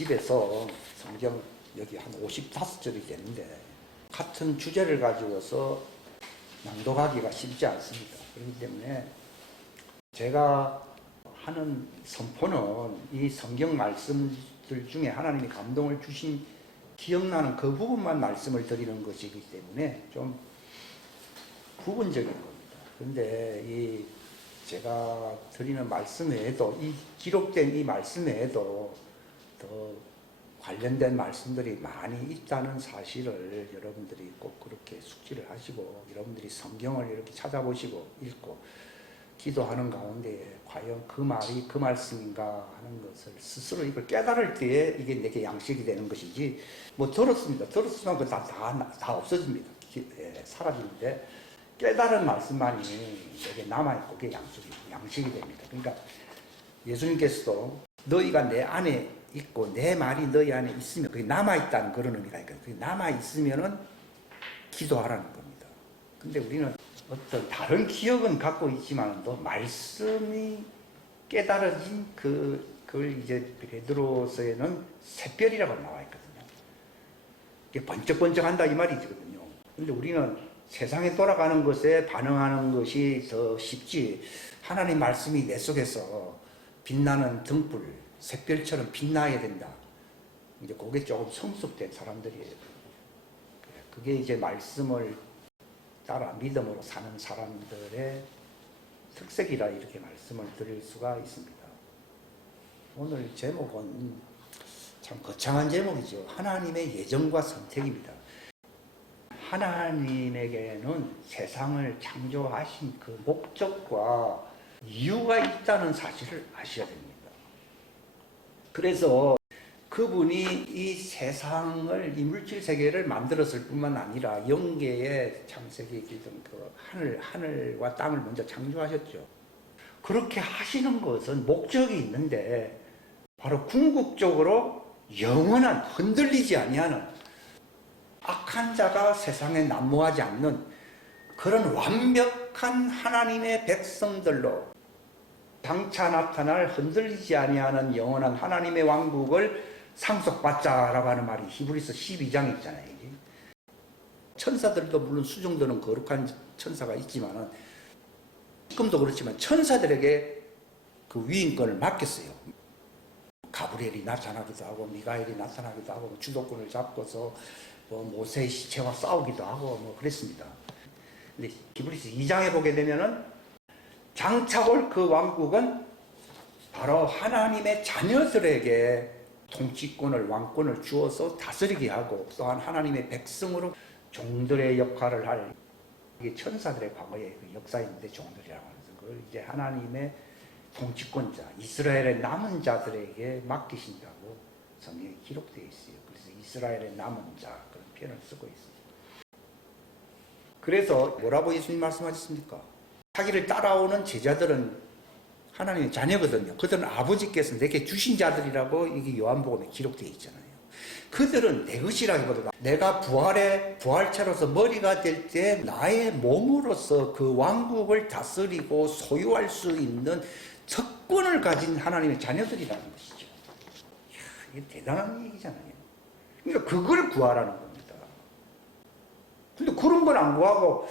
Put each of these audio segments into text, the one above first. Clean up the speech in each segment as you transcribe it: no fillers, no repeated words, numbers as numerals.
집에서 성경 여기 한 55절이 되는데 같은 주제를 가지고서 낭독하기가 쉽지 않습니다. 그렇기 때문에 제가 하는 선포는 이 성경 말씀들 중에 하나님이 감동을 주신 기억나는 그 부분만 말씀을 드리는 것이기 때문에 좀 부분적인 겁니다. 그런데 이 제가 드리는 말씀 외에도 이 기록된 이 말씀 외에도 더 관련된 말씀들이 많이 있다는 사실을 여러분들이 꼭 그렇게 숙지를 하시고 여러분들이 성경을 이렇게 찾아보시고 읽고 기도하는 가운데 과연 그 말이 그 말씀인가 하는 것을 스스로 이걸 깨달을 때에 이게 내게 양식이 되는 것이지 뭐 들었습니다. 들었으면 그 다 없어집니다. 사라지는데 깨달은 말씀만이 내게 남아있고 그게 양식이 됩니다. 그러니까 예수님께서도 너희가 내 안에 있고 내 말이 너희 안에 있으면 그게 남아있다는 그런 의미가 있거든요. 그게 남아있으면은 기도하라는 겁니다. 근데 우리는 어떤 다른 기억은 갖고 있지만 또 말씀이 깨달아진 그걸 이제 베드로서에는 샛별이라고 나와 있거든요. 이게 번쩍번쩍한다 이 말이거든요. 근데 우리는 세상에 돌아가는 것에 반응하는 것이 더 쉽지 하나님 말씀이 내 속에서 빛나는 등불, 샛별처럼 빛나야 된다. 이제 그게 조금 성숙된 사람들이에요. 그게 이제 말씀을 따라 믿음으로 사는 사람들의 특색이라 이렇게 말씀을 드릴 수가 있습니다. 오늘 제목은 참 거창한 제목이죠. 하나님의 예정과 선택입니다. 하나님에게는 세상을 창조하신 그 목적과 이유가 있다는 사실을 아셔야 됩니다. 그래서 그분이 이 세상을, 이 물질 세계를 만들었을 뿐만 아니라 영계의 창세기에 있던 그 하늘과 땅을 먼저 창조하셨죠. 그렇게 하시는 것은 목적이 있는데 바로 궁극적으로 영원한 흔들리지 아니하는 악한 자가 세상에 난무하지 않는 그런 완벽한 하나님의 백성들로 장차 나타날 흔들리지 아니하는 영원한 하나님의 왕국을 상속받자라고 하는 말이 히브리서 12장에 있잖아요. 천사들도 물론 수종되는 거룩한 천사가 있지만은 지금도 그렇지만 천사들에게 그 위임권을 맡겼어요. 가브리엘이 나타나기도 하고 미가엘이 나타나기도 하고 주도권을 잡고서 모세의 시체와 싸우기도 하고 그랬습니다. 근데 히브리서 2장에 보게 되면은 장차 올 그 왕국은 바로 하나님의 자녀들에게 통치권을, 왕권을 주어서 다스리게 하고 또한 하나님의 백성으로 종들의 역할을 할 이게 천사들의 과거의 그 역사인데 종들이라고 하면서 그걸 이제 하나님의 통치권자, 이스라엘의 남은 자들에게 맡기신다고 성경에 기록되어 있어요. 그래서 이스라엘의 남은 자 그런 표현을 쓰고 있습니다. 그래서 뭐라고 예수님 말씀하셨습니까? 자기를 따라오는 제자들은 하나님의 자녀거든요. 그들은 아버지께서 내게 주신 자들이라고 이게 요한복음에 기록되어 있잖아요. 그들은 내 것이라기보다 내가 부활체로서 머리가 될 때 나의 몸으로서 그 왕국을 다스리고 소유할 수 있는 특권을 가진 하나님의 자녀들이라는 것이죠. 이게 대단한 얘기잖아요. 그러니까 그걸 구하라는 겁니다. 근데 그런 건 안 구하고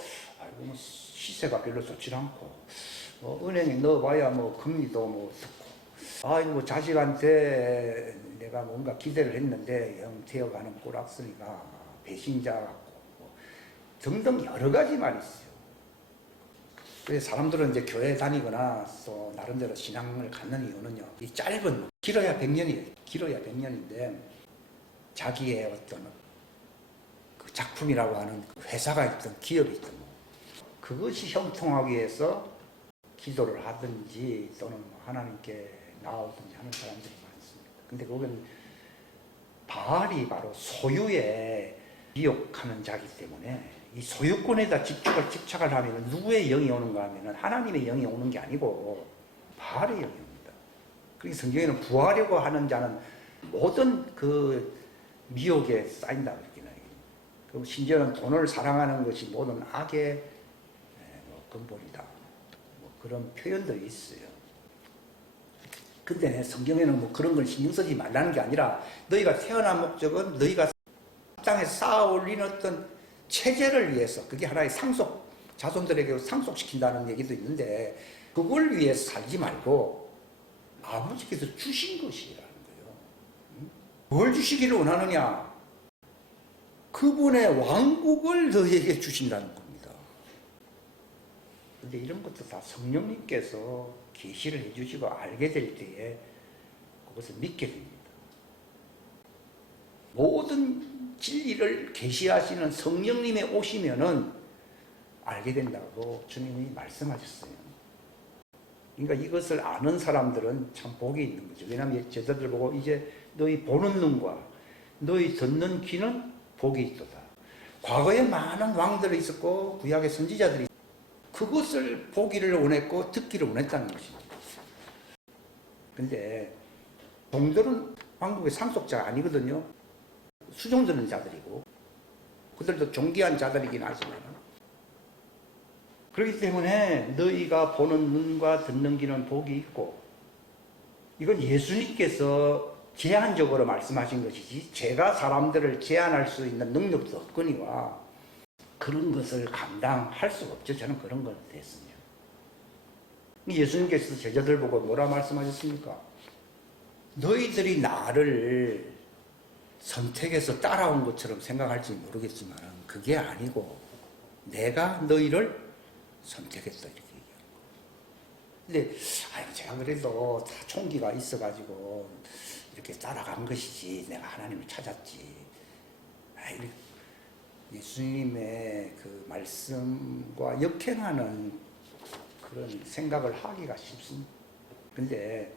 뭐 시세가 별로 좋지 않고 은행에 넣어봐야 금리도 듣고 뭐 자식한테 내가 뭔가 기대를 했는데 영 되어가는 꼴악쓰니까 배신자 같고 등등 여러 가지 말이 있어요. 그래서 사람들은 이제 교회 다니거나 또 나름대로 신앙을 갖는 이유는요, 이 짧은 길어야 100년이에요. 길어야 100년인데 자기의 어떤 그 작품이라고 하는 회사가 있든 기업이 있든 그것이 형통하기 위해서 기도를 하든지 또는 하나님께 나오든지 하는 사람들이 많습니다. 근데 그건 바알이 바로 소유에 미혹하는 자이기 때문에 이 소유권에다 집착을 하면 누구의 영이 오는가 하면 하나님의 영이 오는 게 아니고 바알의 영이 옵니다. 그래서 성경에는 부하려고 하는 자는 모든 그 미혹에 쌓인다 그렇게 나요. 그리고 심지어는 돈을 사랑하는 것이 모든 악의 근본이다. 그런 표현도 있어요. 근데 성경에는 뭐 그런 걸 신경 쓰지 말라는 게 아니라 너희가 태어난 목적은 너희가 땅에서 쌓아 올린 어떤 체제를 위해서, 그게 하나의 상속, 자손들에게 상속시킨다는 얘기도 있는데, 그걸 위해서 살지 말고 아버지께서 주신 것이라는 거예요. 뭘 주시기를 원하느냐? 그분의 왕국을 너희에게 주신다는 겁니다. 근데 이런 것도 다 성령님께서 계시를 해주시고 알게 될 때에 그것을 믿게 됩니다. 모든 진리를 계시하시는 성령님의 오시면은 알게 된다고 주님이 말씀하셨어요. 그러니까 이것을 아는 사람들은 참 복이 있는 거죠. 왜냐하면 제자들 보고 이제 너희 보는 눈과 너희 듣는 귀는 복이 있도다. 과거에 많은 왕들이 있었고 구약의 선지자들이 그것을 보기를 원했고 듣기를 원했다는 것입니다. 근데 종들은 왕국의 상속자가 아니거든요. 수종 드는 자들이고 그들도 존귀한 자들이긴 하지만, 그렇기 때문에 너희가 보는 눈과 듣는 귀는 복이 있고, 이건 예수님께서 제한적으로 말씀하신 것이지 제가 사람들을 제한할 수 있는 능력도 없거니와 그런 것을 감당할 수가 없죠. 저는 그런 걸 됐습니다. 예수님께서 제자들 보고 뭐라 말씀하셨습니까? 너희들이 나를 선택해서 따라온 것처럼 생각할지 모르겠지만 그게 아니고 내가 너희를 선택했다, 이렇게 얘기하는 거예요. 근데 제가 그래도 다 총기가 있어가지고 이렇게 따라간 것이지 내가 하나님을 찾았지, 예수님의 그 말씀과 역행하는 그런 생각을 하기가 쉽습니다. 근데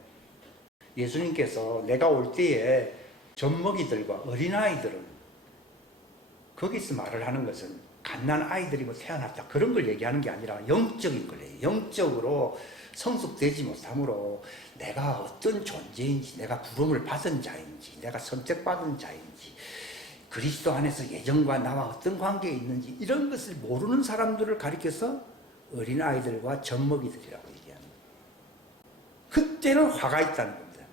예수님께서 내가 올 때에 젖먹이들과 어린아이들은, 거기서 말을 하는 것은 갓난아이들이 뭐 태어났다 그런 걸 얘기하는 게 아니라 영적인 거예요. 영적으로 성숙되지 못함으로 내가 어떤 존재인지, 내가 부름을 받은 자인지, 내가 선택받은 자인지, 그리스도 안에서 예전과 나와 어떤 관계에 있는지 이런 것을 모르는 사람들을 가리켜서 어린아이들과 젖먹이들이라고 얘기하는 거예요. 그때는 화가 있다는 겁니다.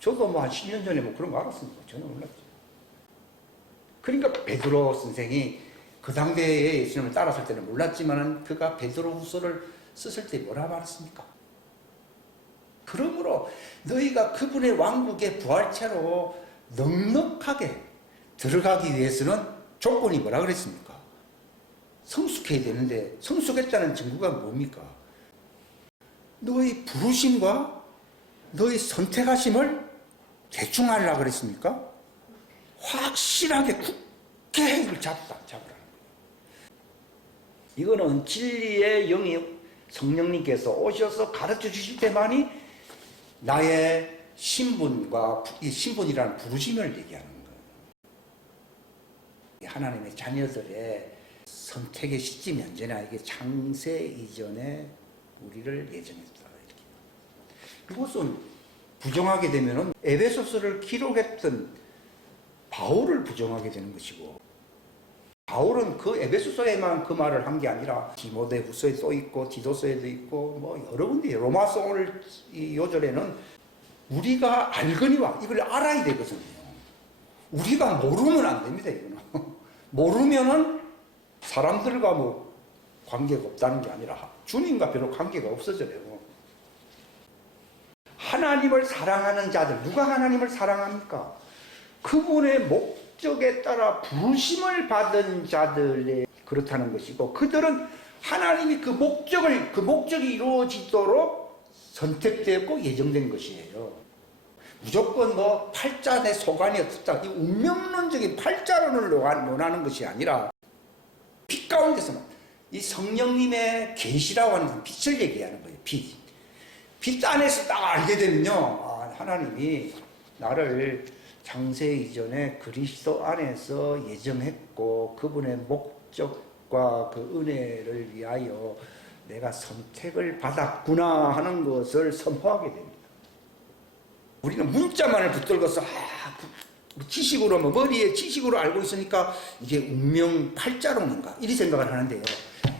저도 뭐 한 10년 전에 뭐 그런 거 알았습니다. 전혀 몰랐죠. 그러니까 베드로 선생이 그 당대에 예수님을 따랐을 때는 몰랐지만 그가 베드로 후서를 썼을 때 뭐라 말했습니까? 그러므로 너희가 그분의 왕국의 부활체로 넉넉하게 들어가기 위해서는 조건이 뭐라 그랬습니까? 성숙해야 되는데 성숙했다는 증거가 뭡니까? 너희 부르심과 너희 선택하심을 대충 하려고 그랬습니까? 확실하게 굳게 이걸 잡으라는 거예요. 이거는 진리의 영이 성령님께서 오셔서 가르쳐 주실 때만이 나의 신분과, 이 신분이라는 부르심을 얘기하는 거예요. 하나님의 자녀들의 선택의 시점이 언제나 이게 창세 이전에 우리를 예정했다, 이렇게. 이것은 부정하게 되면은 에베소서를 기록했던 바울을 부정하게 되는 것이고, 바울은 그 에베소서에만 그 말을 한 게 아니라 디모데후서에 또 있고 디도서에도 있고 뭐 여러 군데, 로마서 오늘 이 요절에는 우리가 알거니와 이걸 알아야 되거든요. 우리가 모르면 안 됩니다. 이거는 모르면은 사람들과 뭐 관계가 없다는 게 아니라 주님과 별로 관계가 없어져요. 하나님을 사랑하는 자들, 누가 하나님을 사랑합니까? 그분의 목적에 따라 부르심을 받은 자들의 그렇다는 것이고, 그들은 하나님이 그 목적이 이루어지도록 선택되었고 예정된 것이에요. 무조건 뭐 팔자 내 소관이 없다, 이 운명론적인 팔자론을 논하는 것이 아니라 빛 가운데서만 이 성령님의 계시라고 하는 빛을 얘기하는 거예요. 빛 안에서 딱 알게 되면요, 하나님이 나를 창세 이전에 그리스도 안에서 예정했고 그분의 목적과 그 은혜를 위하여 내가 선택을 받았구나 하는 것을 선포하게 됩니다. 우리는 문자만을 붙들고서 지식으로 머리에 지식으로 알고 있으니까 이게 운명 팔자론인가 이리 생각을 하는데요.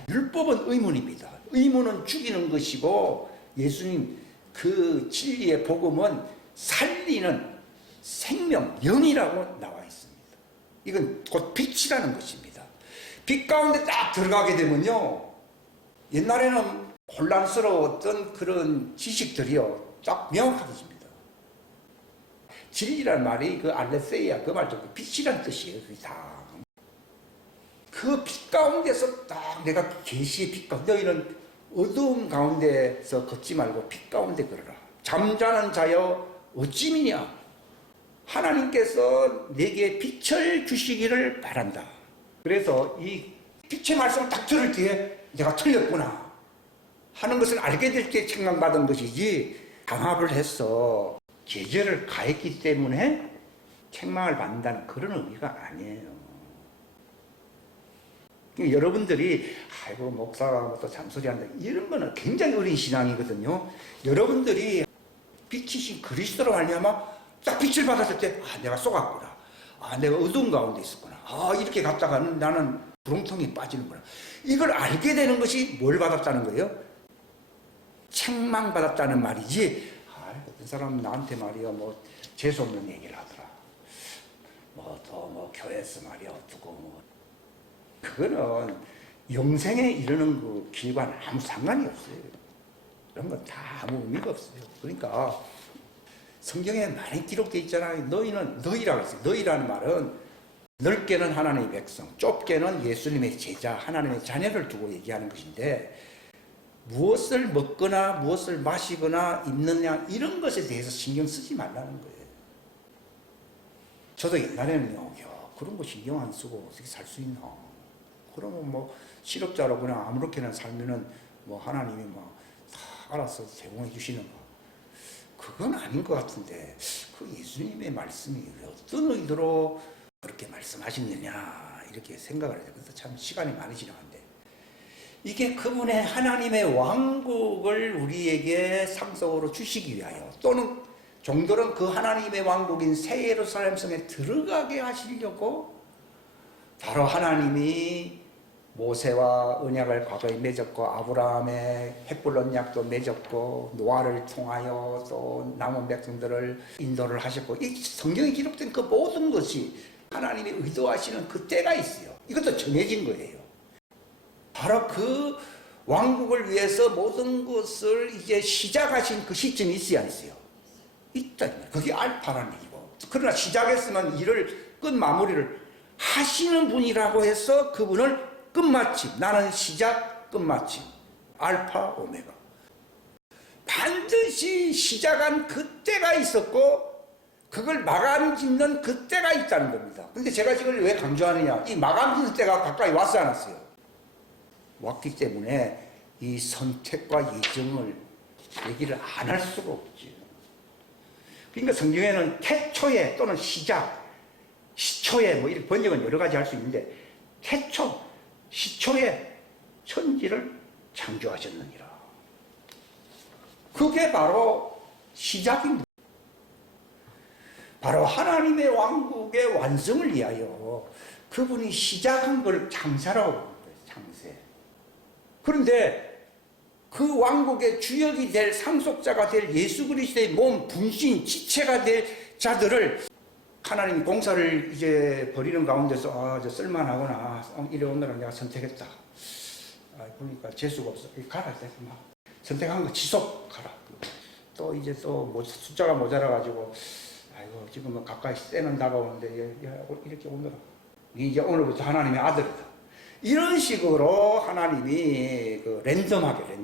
율법은 의문입니다. 의문은 죽이는 것이고 예수님 그 진리의 복음은 살리는 생명, 영이라고 나와 있습니다. 이건 곧 빛이라는 것입니다. 빛 가운데 딱 들어가게 되면요, 옛날에는 혼란스러웠던 그런 지식들이요 딱 명확해집니다. 진리란 말이 그 알레세이아 그 말도 빛이란 뜻이에요. 그게 다. 그 빛 가운데서 딱 내가 계시의 빛 가운데, 너희는 어두움 가운데서 걷지 말고 빛 가운데 걸어라. 잠자는 자여 어찌미냐. 하나님께서 내게 빛을 주시기를 바란다. 그래서 이 빛의 말씀을 딱 들을 때에 내가 틀렸구나 하는 것을 알게 될 때 책망받은 것이지, 강압을 해서 계절을 가했기 때문에 책망을 받는다는 그런 의미가 아니에요. 여러분들이 아이고 목사가 또 잔소리한다 이런 거는 굉장히 어린 신앙이거든요. 여러분들이 빛이신 그리스도로 말미암아 딱 빛을 받았을 때 내가 속았구나, 내가 어두운 가운데 있었구나, 이렇게 갔다가는 나는 구렁텅이에 빠지는구나, 이걸 알게 되는 것이 뭘 받았다는 거예요? 책망받았다는 말이지. 어떤 사람 나한테 말이야 뭐 재수없는 얘기를 하더라, 또 교회에서 말이야 어떻고 그거는 영생에 이르는 그 길과는 아무 상관이 없어요. 그런 건 다 아무 의미가 없어요. 그러니까 성경에 많이 기록되어 있잖아요. 너희라고 했어요. 너희라는 말은 넓게는 하나님의 백성, 좁게는 예수님의 제자, 하나님의 자녀를 두고 얘기하는 것인데, 무엇을 먹거나 무엇을 마시거나 입느냐 이런 것에 대해서 신경 쓰지 말라는 거예요. 저도 옛날에는요, 그런 거 신경 안 쓰고 어떻게 살 수 있나. 그러면 실업자로 그냥 아무렇게나 살면은 하나님이 다 알아서 제공해 주시는 거. 그건 아닌 것 같은데, 그 예수님의 말씀이 어떤 의도로 그렇게 말씀하셨느냐 이렇게 생각을 해요. 그래서 참 시간이 많이 지나간데, 이게 그분의 하나님의 왕국을 우리에게 상속으로 주시기 위하여, 또는 종들은 그 하나님의 왕국인 새 예루살렘 성에 들어가게 하시려고 바로 하나님이 모세와 언약을 과거에 맺었고, 아브라함의 햇불 언약도 맺었고, 노아를 통하여 또 남은 백성들을 인도를 하셨고, 이 성경에 기록된 그 모든 것이 하나님이 의도하시는 그 때가 있어요. 이것도 정해진 거예요. 바로 그 왕국을 위해서 모든 것을 이제 시작하신 그 시점이 있어야 안 있어요? 있다. 그게 알파라는 얘기고. 그러나 시작했으면 일을 끝 마무리를 하시는 분이라고 해서 그분을 끝마침, 나는 시작 끝마침, 알파 오메가, 반드시 시작한 그때가 있었고 그걸 마감 짓는 그때가 있다는 겁니다. 근데 제가 지금 왜 강조하느냐, 이 마감 짓는 때가 가까이 왔지 않았어요? 왔기 때문에 이 선택과 예정을 얘기를 안 할 수가 없죠. 그러니까 성경에는 태초에 또는 시작, 시초에 이렇게 번역은 여러 가지 할 수 있는데, 태초, 시초에 천지를 창조하셨느니라. 그게 바로 시작입니다. 바로 하나님의 왕국의 완성을 위하여 그분이 시작한 걸 창세라고 부르는 거예요. 창세. 그런데 그 왕국의 주역이 될, 상속자가 될 예수 그리스도의 몸, 분신, 지체가 될 자들을 하나님 공사를 이제 벌이는 가운데서 저 쓸만하구나, 이래 오늘은 내가 선택했다. 보니까 재수가 없어. 가라. 선택한 거 지속하라. 또 이제 숫자가 모자라가지고 아이고 지금 가까이 때는 다가오는데 이렇게 오느라 이제 오늘부터 하나님의 아들이다. 이런 식으로 하나님이 랜덤하게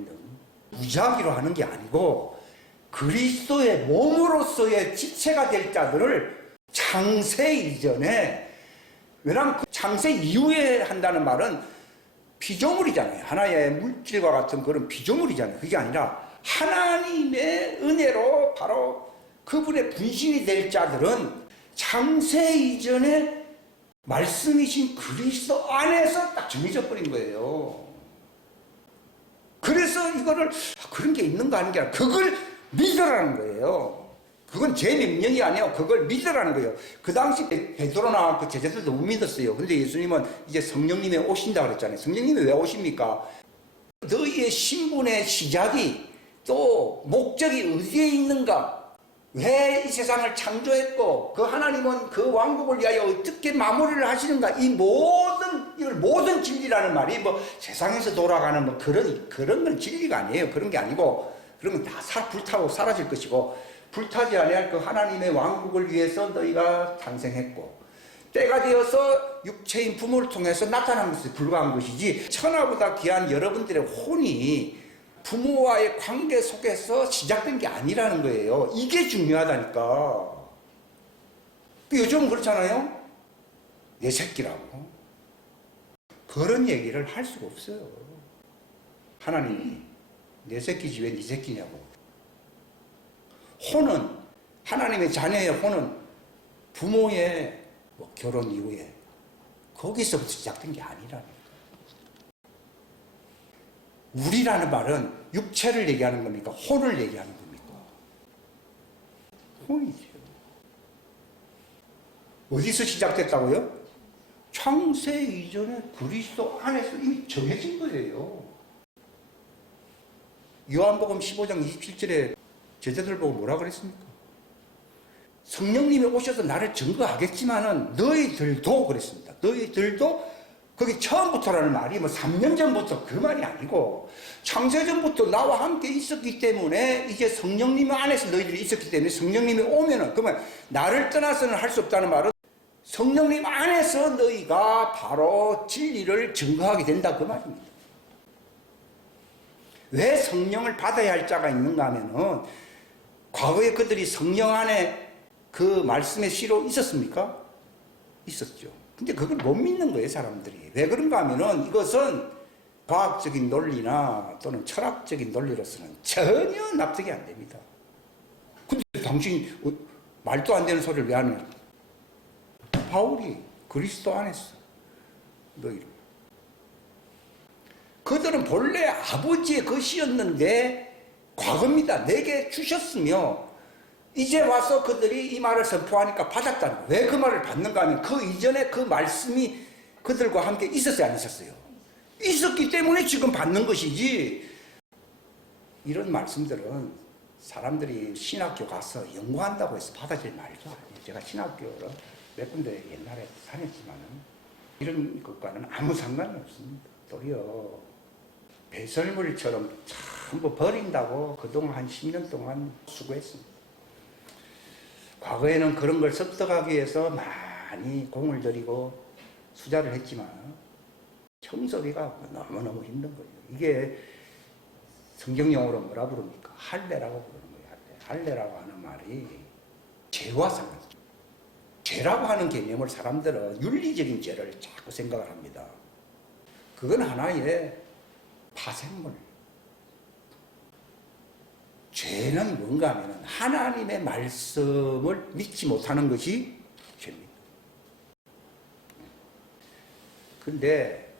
무작위로 하는 게 아니고, 그리스도의 몸으로서의 지체가 될 자들을 창세 이전에, 왜냐하면 창세 이후에 한다는 말은 피조물이잖아요. 하나의 물질과 같은 그런 피조물이잖아요. 그게 아니라 하나님의 은혜로 바로 그분의 분신이 될 자들은 창세 이전에 말씀이신 그리스도 안에서 딱 정해져 버린 거예요. 그래서 이거를 그런 게 있는가 하는 게 아니라 그걸 믿으라는 거예요. 그건 제 명령이 아니에요. 그걸 믿으라는 거예요. 그 당시 베드로나 그 제자들도 못 믿었어요. 근데 예수님은 이제 성령님이 오신다 그랬잖아요. 성령님이 왜 오십니까? 너희의 신분의 시작이 또 목적이 어디에 있는가? 왜 이 세상을 창조했고 그 하나님은 그 왕국을 위하여 어떻게 마무리를 하시는가? 이 이걸 모든 진리라는 말이 뭐 세상에서 돌아가는 뭐 그런 건 진리가 아니에요. 그런 게 아니고 그러면 다 불타고 사라질 것이고 불타지 아니할 그 하나님의 왕국을 위해서 너희가 탄생했고 때가 되어서 육체인 부모를 통해서 나타난 것에 불과한 것이지 천하보다 귀한 여러분들의 혼이 부모와의 관계 속에서 시작된 게 아니라는 거예요. 이게 중요하다니까. 요즘은 그렇잖아요. 내 새끼라고. 그런 얘기를 할 수가 없어요. 하나님이 내 새끼지 왜 네 새끼냐고. 혼은 하나님의 자녀의 혼은 부모의 결혼 이후에 거기서부터 시작된 게 아니라니까. 우리라는 말은 육체를 얘기하는 겁니까? 혼을 얘기하는 겁니까? 혼이죠. 어디서 시작됐다고요? 창세 이전에 그리스도 안에서 이미 정해진 거예요. 요한복음 15장 27절에 제자들 보고 뭐라 그랬습니까? 성령님이 오셔서 나를 증거하겠지만은 너희들도 그랬습니다. 너희들도 거기 처음부터라는 말이 뭐 3년 전부터 그 말이 아니고 창세전부터 나와 함께 있었기 때문에 이제 성령님 안에서 너희들이 있었기 때문에 성령님이 오면은 그러면 나를 떠나서는 할 수 없다는 말은 성령님 안에서 너희가 바로 진리를 증거하게 된다 그 말입니다. 왜 성령을 받아야 할 자가 있는가 하면은 과거에 그들이 성령 안에 그 말씀의 씨로 있었습니까? 있었죠. 근데 그걸 못 믿는 거예요, 사람들이. 왜 그런가 하면은 이것은 과학적인 논리나 또는 철학적인 논리로서는 전혀 납득이 안 됩니다. 근데 당신 말도 안 되는 소리를 왜 하느냐? 바울이 그리스도 안에서 너희를. 그들은 본래 아버지의 것이었는데 과거입니다. 내게 주셨으며 이제 와서 그들이 이 말을 선포하니까 받았다는 거예요. 왜 그 말을 받는가 하면 그 이전에 그 말씀이 그들과 함께 있었어요, 안 있었어요? 있었기 때문에 지금 받는 것이지. 이런 말씀들은 사람들이 신학교 가서 연구한다고 해서 받아질 말도 아니에요. 제가 신학교를 몇 군데 옛날에 다녔지만은 이런 것과는 아무 상관이 없습니다. 도리어 배설물처럼 전부 버린다고 그동안 한 10년 동안 수고했습니다. 과거에는 그런 걸 습득하기 위해서 많이 공을 들이고 투자를 했지만 청소비가 너무너무 힘든 거예요. 이게 성경용어로 뭐라 부릅니까? 할례라고 부르는 거예요. 할례라고 하는 말이 죄와 상관없어요. 죄라고 하는 개념을 사람들은 윤리적인 죄를 자꾸 생각을 합니다. 그건 하나의 파생물. 죄는 뭔가 하면 하나님의 말씀을 믿지 못하는 것이 죄입니다. 근데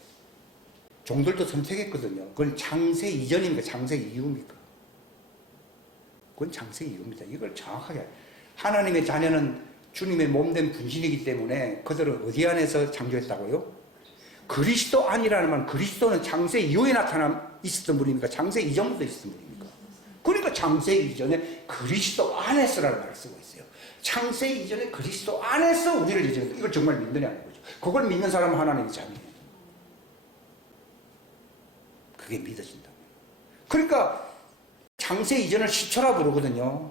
종들도 선택했거든요. 그건 창세 이전입니까? 창세 이후입니까? 그건 창세 이후입니다. 이걸 정확하게. 하나님의 자녀는 주님의 몸된 분신이기 때문에 그들은 어디 안에서 창조했다고요? 그리스도 안이라는 말은 그리스도는 창세 이후에 있었던 분입니까? 창세 이전부터 있었던 분입니까? 그러니까 창세 이전에 그리스도 안에서라는 말을 쓰고 있어요. 창세 이전에 그리스도 안에서 우리를 이제 이걸 정말 믿느냐 하는 거죠. 그걸 믿는 사람은 하나님의 자녀예요. 그게 믿어진다. 그러니까 창세 이전을 시초라 부르거든요.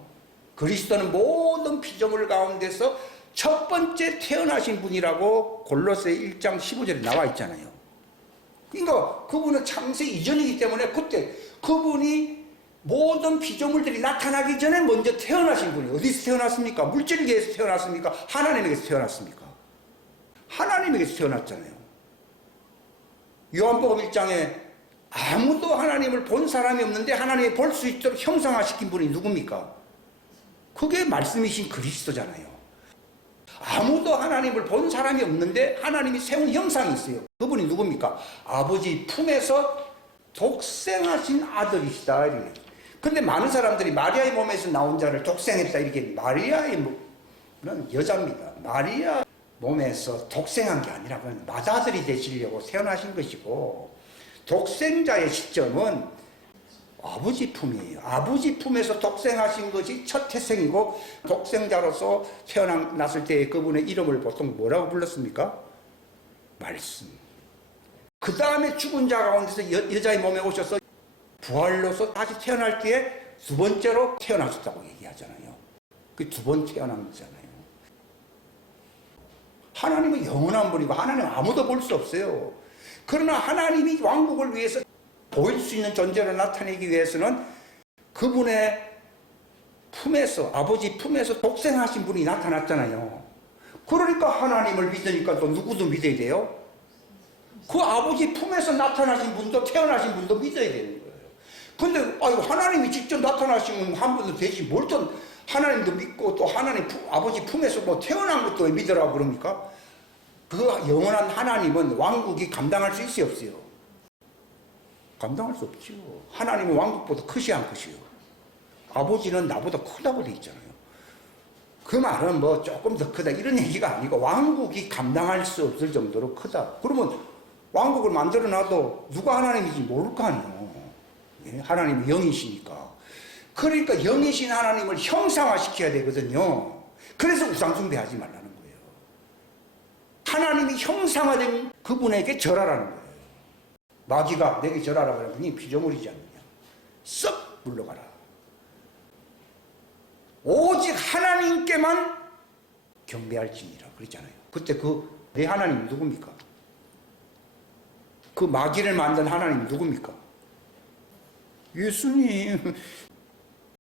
그리스도는 모든 피조물 가운데서 첫 번째 태어나신 분이라고 골로새 1장 15절에 나와 있잖아요. 그러니까 그분은 창세 이전이기 때문에 그때 그분이 모든 피조물들이 나타나기 전에 먼저 태어나신 분이 어디서 태어났습니까? 물질계에서 태어났습니까? 하나님에게서 태어났습니까? 하나님에게서 태어났잖아요. 요한복음 1장에 아무도 하나님을 본 사람이 없는데 하나님이 볼 수 있도록 형상화시킨 분이 누굽니까? 그게 말씀이신 그리스도잖아요. 아무도 하나님을 본 사람이 없는데 하나님이 세운 형상이 있어요. 그분이 누굽니까? 아버지 품에서 독생하신 아들이시다. 이렇게. 근데 많은 사람들이 마리아의 몸에서 나온 자를 독생했다 이렇게. 마리아의 몸은 여자입니다. 마리아 몸에서 독생한 게 아니라 맏아들이 되시려고 태어나신 것이고 독생자의 시점은 아버지 품이에요. 아버지 품에서 독생하신 것이 첫 태생이고, 독생자로서 태어났을 때 그분의 이름을 보통 뭐라고 불렀습니까? 말씀. 그 다음에 죽은 자 가운데서 여자의 몸에 오셔서 부활로서 다시 태어날 때에 두 번째로 태어나셨다고 얘기하잖아요. 그 두 번 태어난 거잖아요. 하나님은 영원한 분이고 하나님은 아무도 볼 수 없어요. 그러나 하나님이 왕국을 위해서 보일 수 있는 존재로 나타내기 위해서는 그분의 품에서, 아버지 품에서 독생하신 분이 나타났잖아요. 그러니까 하나님을 믿으니까 또 누구도 믿어야 돼요? 그 아버지 품에서 나타나신 분도, 태어나신 분도 믿어야 되는 거예요. 근데 하나님이 직접 나타나시면 한 분도 되지, 뭘 또 하나님도 믿고 또 하나님 아버지 품에서 뭐 태어난 것도 왜 믿으라고 그럽니까? 그 영원한 하나님은 왕국이 감당할 수 있어요, 없어요? 감당할 수 없죠. 하나님은 왕국보다 크시 않으시요. 아버지는 나보다 크다고 돼 있잖아요. 그 말은 뭐 조금 더 크다 이런 얘기가 아니고 왕국이 감당할 수 없을 정도로 크다. 그러면 왕국을 만들어 놔도 누가 하나님인지 모를 거 아니에요. 하나님은 영이시니까. 그러니까 영이신 하나님을 형상화시켜야 되거든요. 그래서 우상숭배하지 말라는 거예요. 하나님이 형상화된 그분에게 절하라는 거예요. 마귀가 내게 절하라 그러더니 피조물이지 않느냐. 썩 물러가라. 오직 하나님께만 경배할지니라 그랬잖아요. 그때 내 하나님이 누굽니까? 그 마귀를 만든 하나님이 누굽니까? 예수님.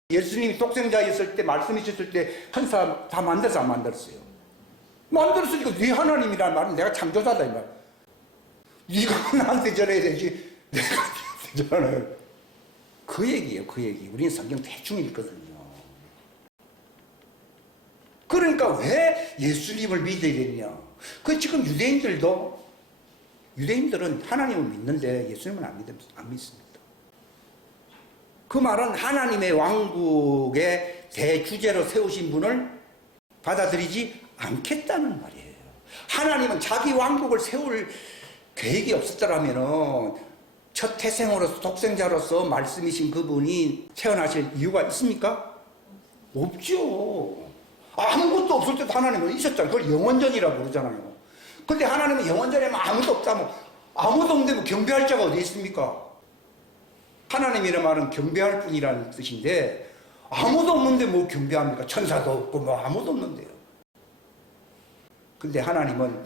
예수님이 독생자였을 때, 말씀이셨을 때 천사 다 만들어서 안 만들었어요? 만들었으니까 네 하나님이라는 말은 내가 창조자다 이 말. 네가 나한테 절해야 되지 내가 나한테 절하나요? 그 얘기예요, 그 얘기. 우리는 성경 대충 읽거든요. 그러니까 왜 예수님을 믿어야 되느냐? 지금 유대인들은 하나님을 믿는데 예수님은 안 믿습니다. 그 말은 하나님의 왕국의 대주제로 세우신 분을 받아들이지 않겠다는 말이에요. 하나님은 자기 왕국을 세울 계획이 없었더라면 첫 태생으로서 독생자로서 말씀이신 그분이 태어나실 이유가 있습니까? 없죠. 아무것도 없을 때도 하나님은 있었잖아요. 그걸 영원전이라고 부르잖아요. 근데 하나님은 영원전에만 아무도 없다면, 아무도 없는데 경배할 자가 어디 있습니까? 하나님이라는 말은 경배할 뿐이라는 뜻인데 아무도 없는데 뭐 경배합니까? 천사도 없고 뭐 아무도 없는데요. 근데 하나님은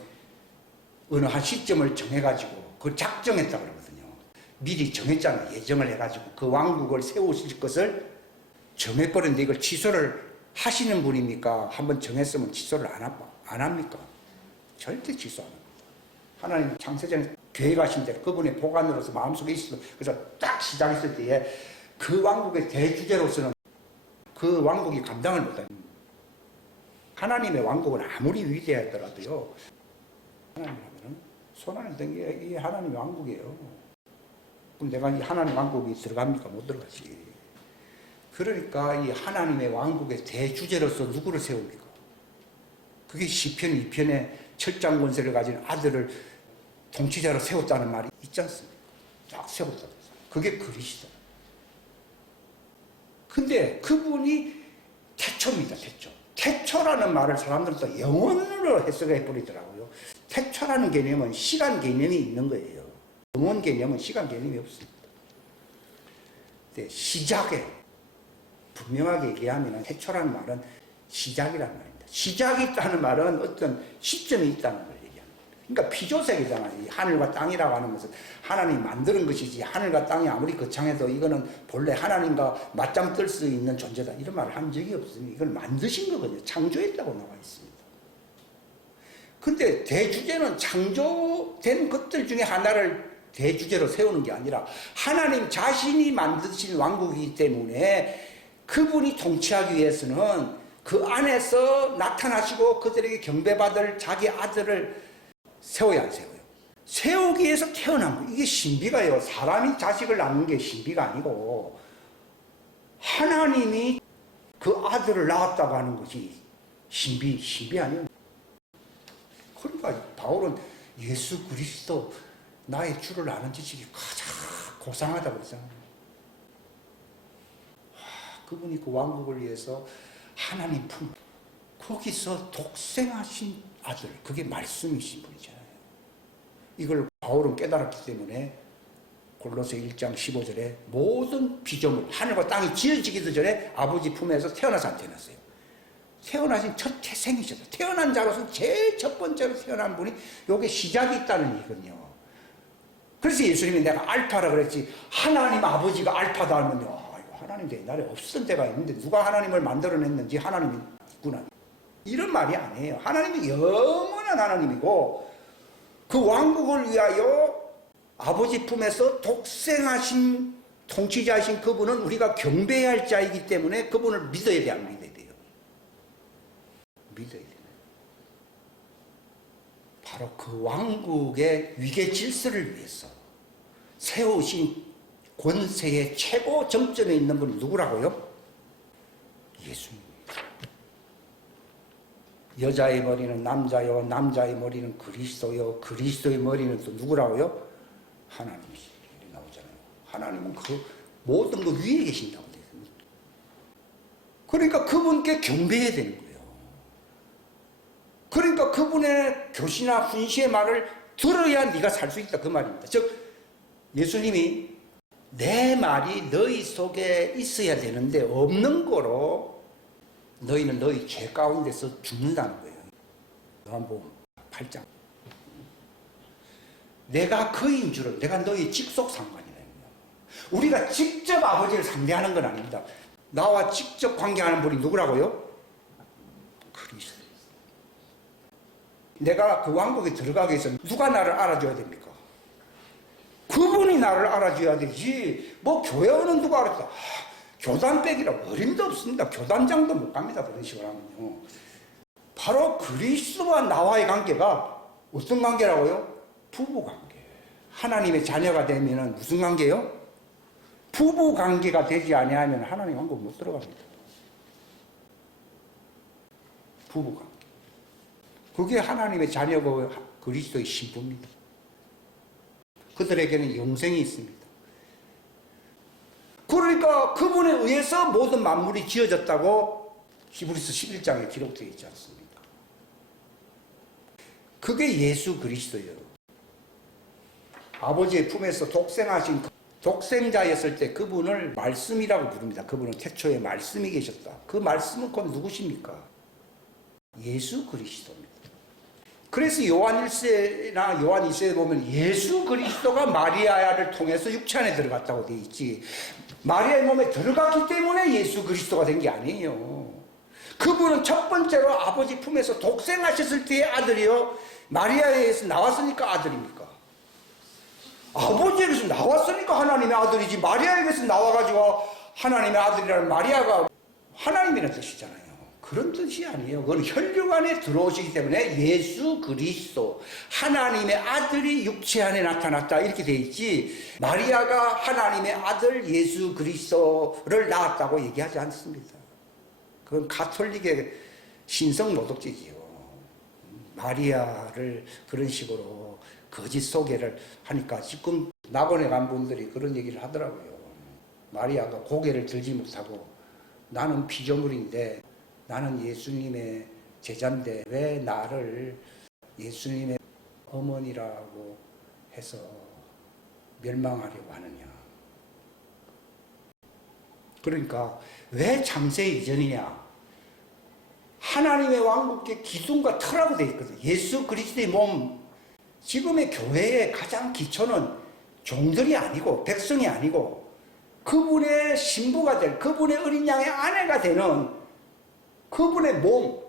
어느 한 시점을 정해가지고 그걸 작정했다고 그러거든요. 미리 정했잖아요. 예정을 해가지고 그 왕국을 세우실 것을 정해버렸는데 이걸 취소를 하시는 분입니까? 한번 정했으면 취소를 안 합니까? 절대 취소 안 합니다. 하나님 창세전에 계획하신 대로 그분의 보관으로서 마음속에 있어. 그래서 딱 시작했을 때에 그 왕국의 대주제로서는 그 왕국이 감당을 못합니다. 하나님의 왕국은 아무리 위대하더라도요, 하나님이라면 손 안에 든 게 이 하나님의 왕국이에요. 그럼 내가 이 하나님의 왕국이 들어갑니까? 못 들어가지. 그러니까 이 하나님의 왕국의 대주제로서 누구를 세웁니까? 그게 시편 2편에 철장 권세를 가진 아들을 통치자로 세웠다는 말이 있지 않습니까? 쫙 세웠다. 그게 그리스도. 근데 그분이 태초입니다, 태초. 태초라는 말을 사람들은 또 영원으로 해석해 버리더라고요. 태초라는 개념은 시간 개념이 있는 거예요. 영원 개념은 시간 개념이 없습니다. 근데 시작에 분명하게 얘기하면 태초라는 말은 시작이라는 말입니다. 시작이 있다는 말은 어떤 시점이 있다는 걸 얘기합니다. 그러니까 피조세계잖아요. 이 하늘과 땅이라고 하는 것은 하나님이 만드는 것이지, 하늘과 땅이 아무리 거창해도 이거는 본래 하나님과 맞짱 뜰 수 있는 존재다, 이런 말을 한 적이 없으니 이걸 만드신 거거든요. 창조했다고 나와 있습니다. 근데 대주제는 창조된 것들 중에 하나를 대주제로 세우는 게 아니라 하나님 자신이 만드신 왕국이기 때문에 그분이 통치하기 위해서는 그 안에서 나타나시고 그들에게 경배받을 자기 아들을 세워야 안 세워요. 세우기 위해서 태어난 거. 이게 신비가요. 사람이 자식을 낳는 게 신비가 아니고 하나님이 그 아들을 낳았다고 하는 것이 신비 아니에요. 그러니까 바울은 예수 그리스도 나의 주를 아는 지식이 가장 고상하다고 그러잖아요. 그분이 그 왕국을 위해서 하나님 품, 거기서 독생하신 아들, 그게 말씀이신 분이잖아요. 이걸 바울은 깨달았기 때문에 골로새 1장 15절에 모든 피조물, 하늘과 땅이 지어지기도 전에 아버지 품에서 태어나서 안 태어났어요. 태어나신 첫 태생이셨어요. 태어난 자로서 제일 첫 번째로 태어난 분이 요게 시작이 있다는 얘기거든요. 그래서 예수님이 내가 알파라 그랬지, 하나님 아버지가 알파다 하면요, 하나님도 옛날에 없었던 때가 있는데 누가 하나님을 만들어냈는지 하나님이 있구나, 이런 말이 아니에요. 하나님이 영원한 하나님이고 그 왕국을 위하여 아버지 품에서 독생하신 통치자이신 그분은 우리가 경배해야 할 자이기 때문에 그분을 믿어야 돼, 안 믿어야 돼요? 믿어야 돼요. 바로 그 왕국의 위계 질서를 위해서 세우신 권세의 최고 정점에 있는 분이 누구라고요? 예수님입니다. 여자의 머리는 남자요, 남자의 머리는 그리스도요, 그리스도의 머리는 또 누구라고요? 하나님이시 나오잖아요. 하나님은 그 모든 것 위에 계신다고 되어 있습니다. 그러니까 그분께 경배해야 되는 거예요. 그러니까 그분의 교시나 훈시의 말을 들어야 네가 살 수 있다, 그 말입니다. 즉 예수님이 내 말이 너희 속에 있어야 되는데 없는 거로 너희는 너희 죄 가운데서 죽는다는 거예요. 요한복음 8장. 내가 그인 줄은 내가 너희 직속 상관이다. 우리가 직접 아버지를 상대하는 건 아닙니다. 나와 직접 관계하는 분이 누구라고요? 그리스도. 내가 그 왕국에 들어가기 위해서 누가 나를 알아줘야 됩니까? 그분이 나를 알아줘야 되지. 뭐 교회 오는 누가 알아줘? 교단 빼기라 어림도 없습니다. 교단장도 못 갑니다. 그런 식으로 하면요. 바로 그리스도와 나와의 관계가 어떤 관계라고요? 부부관계. 하나님의 자녀가 되면 무슨 관계요? 부부관계가 되지 아니하면 하나님 왕국 못 들어갑니다. 부부관계. 그게 하나님의 자녀고 그리스도의 신부입니다. 그들에게는 영생이 있습니다. 그러니까 그분에 의해서 모든 만물이 지어졌다고 히브리서 11장에 기록되어 있지 않습니까? 그게 예수 그리스도예요. 아버지의 품에서 독생하신 독생자였을 때 그분을 말씀이라고 부릅니다. 그분은 태초에 말씀이 계셨다. 그 말씀은 곧 누구십니까? 예수 그리스도입니다. 그래서 요한 1세나 요한 2세에 보면 예수 그리스도가 마리아를 통해서 육체 안에 들어갔다고 되어 있지, 마리아의 몸에 들어갔기 때문에 예수 그리스도가 된 게 아니에요. 그분은 첫 번째로 아버지 품에서 독생하셨을 때의 아들이요, 마리아에게서 나왔으니까 아들입니까? 아버지에게서 나왔으니까 하나님의 아들이지, 마리아에게서 나와가지고 하나님의 아들이라는 마리아가 하나님이라는 뜻이잖아요. 그런 뜻이 아니에요. 그건 혈육 안에 들어오시기 때문에 예수 그리스도, 하나님의 아들이 육체 안에 나타났다, 이렇게 돼 있지, 마리아가 하나님의 아들 예수 그리스도를 낳았다고 얘기하지 않습니다. 그건 가톨릭의 신성 모독죄지요. 마리아를 그런 식으로 거짓 소개를 하니까 지금 낙원에 간 분들이 그런 얘기를 하더라고요. 마리아가 고개를 들지 못하고 나는 피조물인데, 나는 예수님의 제자인데 왜 나를 예수님의 어머니라고 해서 멸망하려고 하느냐. 그러니까 왜 창세 이전이냐. 하나님의 왕국의 기둥과 터라고 되어 있거든요. 예수 그리스도의 몸. 지금의 교회의 가장 기초는 종들이 아니고 백성이 아니고 그분의 신부가 될, 그분의 어린 양의 아내가 되는 그분의 몸,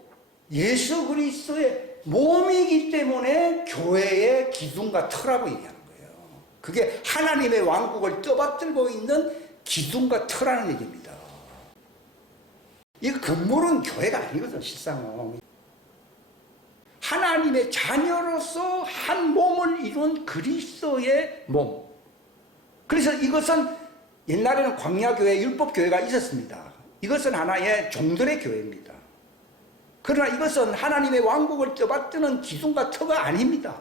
예수 그리스도의 몸이기 때문에 교회의 기둥과 터라고 얘기하는 거예요. 그게 하나님의 왕국을 떠받들고 있는 기둥과 터라는 얘기입니다. 이 건물은 교회가 아니거든, 실상은. 하나님의 자녀로서 한 몸을 이룬 그리스도의 몸. 그래서 이것은 옛날에는 광야교회, 율법교회가 있었습니다. 이것은 하나의 종들의 교회입니다. 그러나 이것은 하나님의 왕국을 떠받드는 기둥과 터가 아닙니다.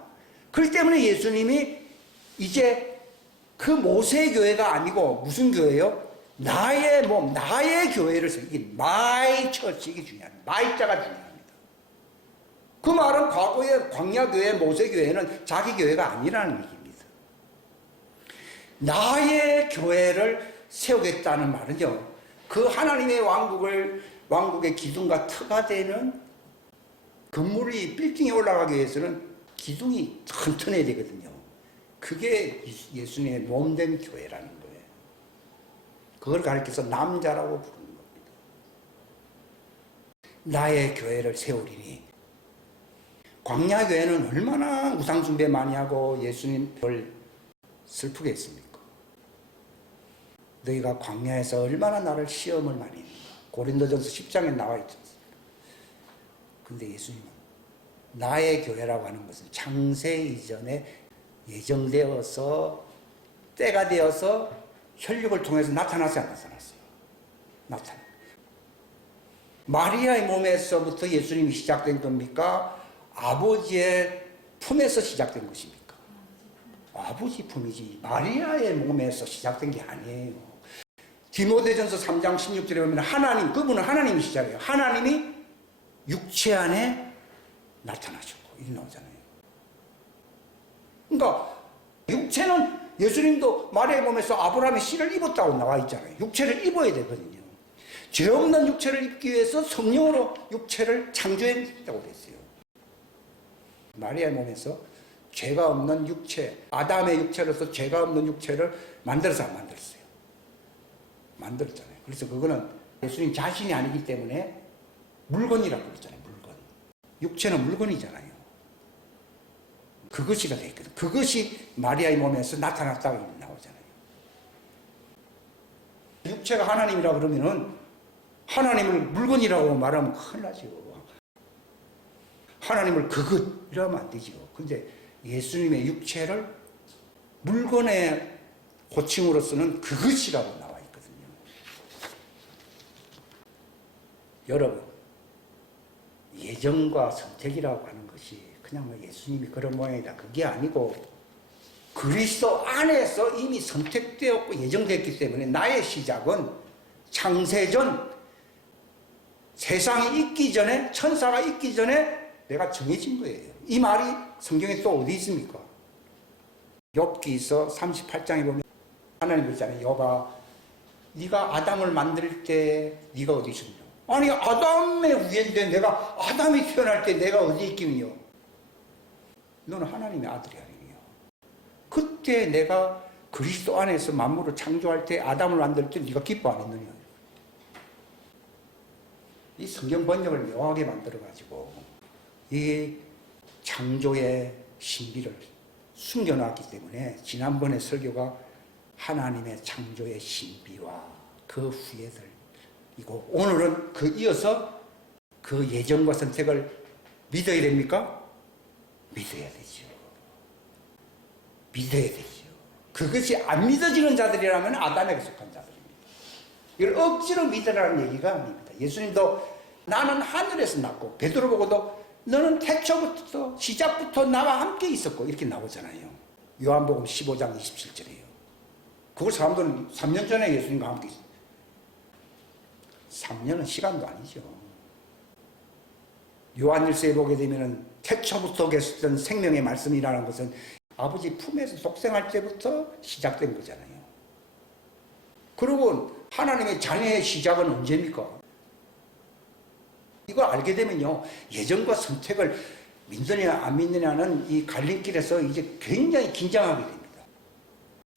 그렇기 때문에 예수님이 이제 그 모세의 교회가 아니고 무슨 교회요? 나의 몸, 나의 교회를 세워. 이게 my church, 이게 중요합니다. my자가 중요합니다. 그 말은 과거의 광야교회, 모세교회는 자기 교회가 아니라는 얘기입니다. 나의 교회를 세우겠다는 말은요, 그 하나님의 왕국의 기둥과 터가 되는 건물이, 빌딩이 올라가기 위해서는 기둥이 튼튼해야 되거든요. 그게 예수님의 몸된 교회라는 거예요. 그걸 가리켜서 남자라고 부르는 겁니다. 나의 교회를 세우리니. 광야교회는 얼마나 우상숭배 많이 하고 예수님을 슬프게 했습니까? 너희가 광야에서 얼마나 나를 시험을 많이 했는가. 고린도전서 10장에 나와 있지 않습니까? 근데 예수님은 나의 교회라고 하는 것은 창세 이전에 예정되어서 때가 되어서 혈육을 통해서 나타나지 않았어요. 나타나. 마리아의 몸에서부터 예수님이 시작된 겁니까? 아버지의 품에서 시작된 것입니까? 아버지 품이지 마리아의 몸에서 시작된 게 아니에요. 디모데전서 3장 16절에 보면 하나님, 그분은 하나님이시잖아요. 하나님이 육체 안에 나타나셨고 이렇게 나오잖아요. 그러니까 육체는 예수님도 마리아의 몸에서 아브라함의 씨를 입었다고 나와 있잖아요. 육체를 입어야 되거든요. 죄 없는 육체를 입기 위해서 성령으로 육체를 창조했다고 됐어요. 마리아의 몸에서 죄가 없는 육체, 아담의 육체로서 죄가 없는 육체를 만들어서 안 만들었어요. 만들었잖아요. 그래서 그거는 예수님 자신이 아니기 때문에 물건이라고 그랬잖아요. 물건. 육체는 물건이잖아요. 그것이가 되거든. 그것이 마리아의 몸에서 나타났다고 나오잖아요. 육체가 하나님이라 그러면은 하나님을 물건이라고 말하면 큰일 나죠. 하나님을 그것 이러면 안 되죠. 근데 예수님의 육체를 물건의 호칭으로서는 그것이라고 나와 있거든요. 여러분, 예정과 선택이라고 하는 것이 그냥 뭐 예수님이 그런 모양이다 그게 아니고 그리스도 안에서 이미 선택되었고 예정되었기 때문에 나의 시작은 창세전 세상이 있기 전에, 천사가 있기 전에 내가 정해진 거예요. 이 말이 성경에 또 어디 있습니까? 욥기서 38장에 보면 하나님 그러잖아요. 욥아, 네가 아담을 만들 때 네가 어디 있었냐? 아니 아담의 후예인데 내가 아담이 태어날 때 내가 어디 있겠느냐? 너는 하나님의 아들이 아니냐? 그때 내가 그리스도 안에서 만물을 창조할 때 아담을 만들 때 네가 기뻐 안 했느냐? 이 성경 번역을 묘하게 만들어가지고 이 창조의 신비를 숨겨놨기 때문에 지난번에 설교가 하나님의 창조의 신비와 그 후예들이고 오늘은 그 이어서 그 예정과 선택을 믿어야 됩니까? 믿어야 되죠. 믿어야 되죠. 그것이 안 믿어지는 자들이라면 아담에게 속한 자들입니다. 이걸 억지로 믿으라는 얘기가 아닙니다. 예수님도 나는 하늘에서 났고 베드로 보고도 너는 태초부터 시작부터 나와 함께 있었고 이렇게 나오잖아요. 요한복음 15장 27절이에요. 그걸 사람들은 3년 전에 예수님과 함께 있어요. 3년은 시간도 아니죠. 요한일서에 보게 되면 태초부터 계셨던 생명의 말씀이라는 것은 아버지 품에서 독생할 때부터 시작된 거잖아요. 그리고 하나님의 자녀의 시작은 언제입니까? 이걸 알게 되면요, 예정과 선택을 믿느냐 안 믿느냐는 이 갈림길에서 이제 굉장히 긴장하게 됩니다.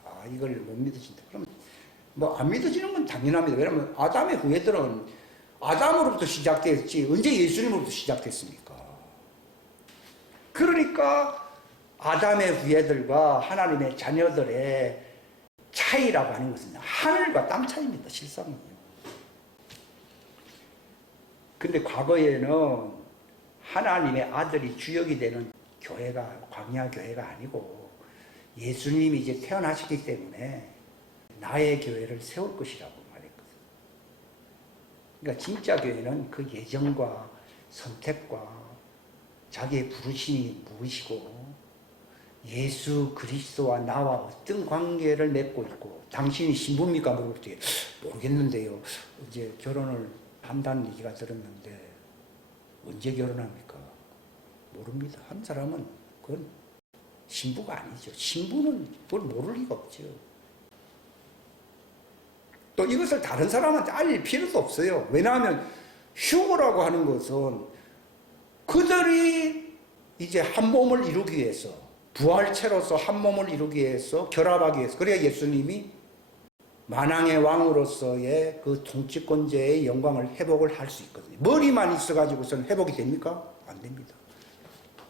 아, 이걸 못 믿어진다. 그럼 뭐 안 믿어지는 건 당연합니다. 왜냐하면 아담의 후예들은 아담으로부터 시작됐지 언제 예수님으로부터 시작됐습니까? 그러니까 아담의 후예들과 하나님의 자녀들의 차이라고 하는 것은 하늘과 땅 차이입니다. 실상은요. 근데 과거에는 하나님의 아들이 주역이 되는 교회가 광야교회가 아니고 예수님이 이제 태어나셨기 때문에 나의 교회를 세울 것이라고 말했거든요. 그러니까 진짜 교회는 그 예정과 선택과 자기의 부르심이 무엇이고 예수 그리스도와 나와 어떤 관계를 맺고 있고 당신이 신부입니까? 물어볼 때 모르겠는데요. 이제 결혼을 한다는 얘기가 들었는데 언제 결혼합니까? 모릅니다. 한 사람은 그건 신부가 아니죠. 신부는 그걸 모를 리가 없죠. 또 이것을 다른 사람한테 알릴 필요도 없어요. 왜냐하면 휴거라고 하는 것은 그들이 이제 한 몸을 이루기 위해서 부활체로서 한 몸을 이루기 위해서 결합하기 위해서 그래야 예수님이 만왕의 왕으로서의 그 통치권자의 영광을 회복을 할 수 있거든요. 머리만 있어가지고서는 회복이 됩니까? 안 됩니다.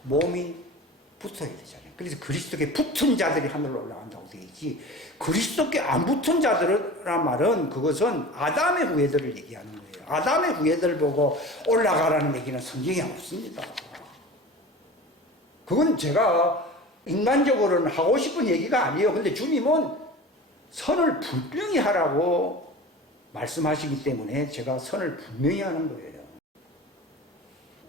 몸이 붙어야 되잖아요. 그래서 그리스도께 붙은 자들이 하늘로 올라간다고 되어 있지 그리스도께 안 붙은 자들이란 말은 그것은 아담의 후예들을 얘기하는 거예요. 아담의 후예들 보고 올라가라는 얘기는 성경에 없습니다. 그건 제가 인간적으로는 하고 싶은 얘기가 아니에요. 근데 주님은 선을 분명히 하라고 말씀하시기 때문에 제가 선을 분명히 하는 거예요.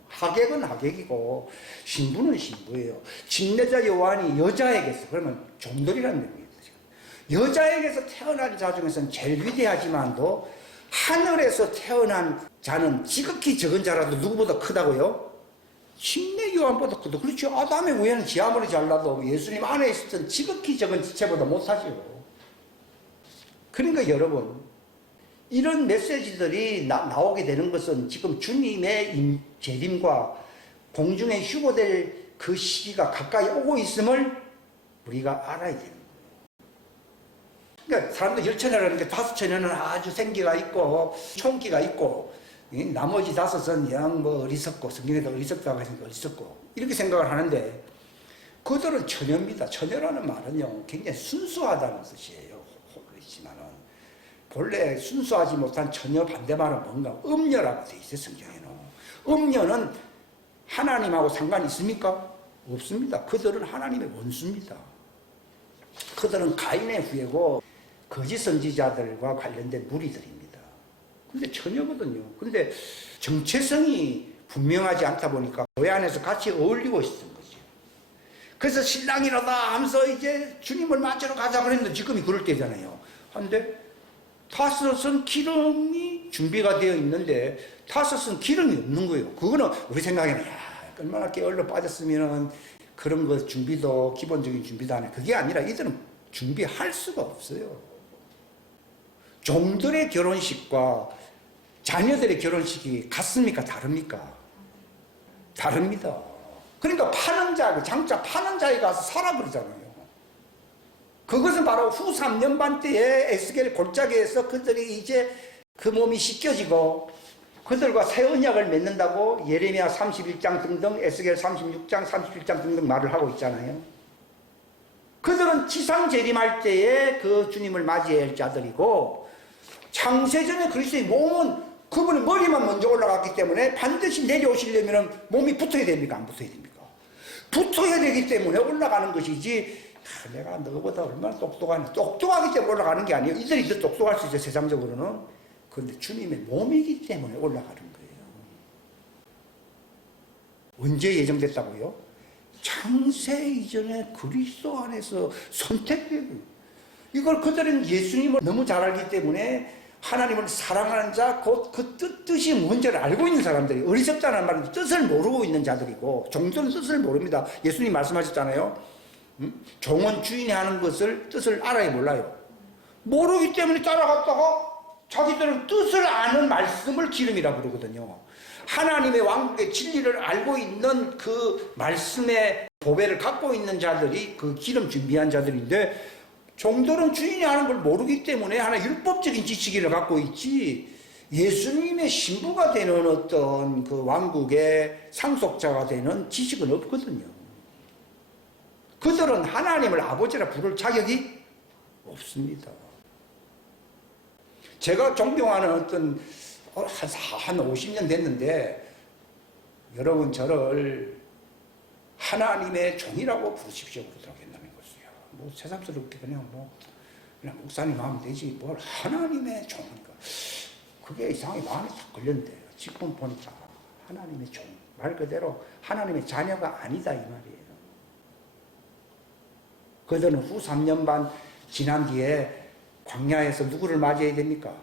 하객은 하객이고 신부는 신부예요. 침례자 요한이 여자에게서 그러면 종들이라는 의미입니다. 여자에게서 태어난 자 중에서는 제일 위대하지만도 하늘에서 태어난 자는 지극히 적은 자라도 누구보다 크다고요? 침례 요한보다 크다. 그렇죠. 아담의 후예는 지 아무리 잘나도 예수님 안에 있었던 지극히 적은 지체보다 못하죠. 그러니까 여러분 이런 메시지들이 나오게 되는 것은 지금 주님의 재림과 공중에 휴거될 그 시기가 가까이 오고 있음을 우리가 알아야 되는 거예요. 그러니까 사람들 열처녀라는 게 5처녀는 아주 생기가 있고 총기가 있고 나머지 5은 영 뭐 어리석고 성경에도 어리석다고 하니까 어리석고 이렇게 생각을 하는데 그들은 처녀입니다. 처녀라는 말은요 굉장히 순수하다는 뜻이에요. 그렇지만은 본래 순수하지 못한 처녀 반대말은 뭔가 음녀라고 되어 있어요. 성경에는. 음녀는 하나님하고 상관이 있습니까? 없습니다. 그들은 하나님의 원수입니다. 그들은 가인의 후예고 거짓 선지자들과 관련된 무리들입니다. 근데 처녀거든요. 근데 정체성이 분명하지 않다 보니까 교회 안에서 같이 어울리고 있었던 거죠. 그래서 신랑이라다 하면서 이제 주님을 맞으러 가자 그랬는데 지금이 그럴 때잖아요. 근데 5은 기름이 준비가 되어 있는데 5은 기름이 없는 거예요. 그거는 우리 생각에는 얼마나 게을러 빠졌으면 그런 거 준비도 기본적인 준비도 안 해. 그게 아니라 이들은 준비할 수가 없어요. 종들의 결혼식과 자녀들의 결혼식이 같습니까? 다릅니까? 다릅니다. 그러니까 파는 자, 장자 파는 자에 가서 사라 그러잖아요. 그것은 바로 후 3년반 때에 에스겔 골짜기에서 그들이 이제 그 몸이 씻겨지고 그들과 새 언약을 맺는다고 예레미야 31장 등등 에스겔 36장 37장 등등 말을 하고 있잖아요. 그들은 지상 재림할 때에 그 주님을 맞이해야 할 자들이고 창세전에 그리스도의 몸은 그분의 머리만 먼저 올라갔기 때문에 반드시 내려오시려면 몸이 붙어야 됩니까? 안 붙어야 됩니까? 붙어야 되기 때문에 올라가는 것이지 내가 너보다 얼마나 똑똑하니 똑똑하기 때문에 올라가는 게 아니에요. 이들이 더 똑똑할 수 있어요. 세상적으로는. 그런데 주님의 몸이기 때문에 올라가는 거예요. 언제 예정됐다고요? 창세 이전에 그리스도 안에서 선택되고 이걸 그들은 예수님을 너무 잘 알기 때문에 하나님을 사랑하는 자, 곧 그 뜻이 뭔지를 알고 있는 사람들이 어리석다는 말은 뜻을 모르고 있는 자들이고 종들은 뜻을 모릅니다. 예수님 말씀하셨잖아요. 종은 주인이 하는 것을 뜻을 알아야 몰라요. 모르기 때문에 따라갔다가 자기들은 뜻을 아는 말씀을 기름이라고 그러거든요. 하나님의 왕국의 진리를 알고 있는 그 말씀의 보배를 갖고 있는 자들이 그 기름 준비한 자들인데 종들은 주인이 하는 걸 모르기 때문에 하나 율법적인 지식을 갖고 있지 예수님의 신부가 되는 어떤 그 왕국의 상속자가 되는 지식은 없거든요. 그들은 하나님을 아버지라 부를 자격이 없습니다. 제가 존경하는 어떤 한 50년 됐는데 여러분 저를 하나님의 종이라고 부르십시오 그러더라고요. 뭐 세상스럽게 그냥 목사님 하면 되지 뭘 하나님의 종인가 그게 이상하게 마음에 딱 걸렸는데 지금 보니까 하나님의 종 말 그대로 하나님의 자녀가 아니다 이 말이에요. 그들은 후 3년 반 지난 뒤에 광야에서 누구를 맞이해야 됩니까?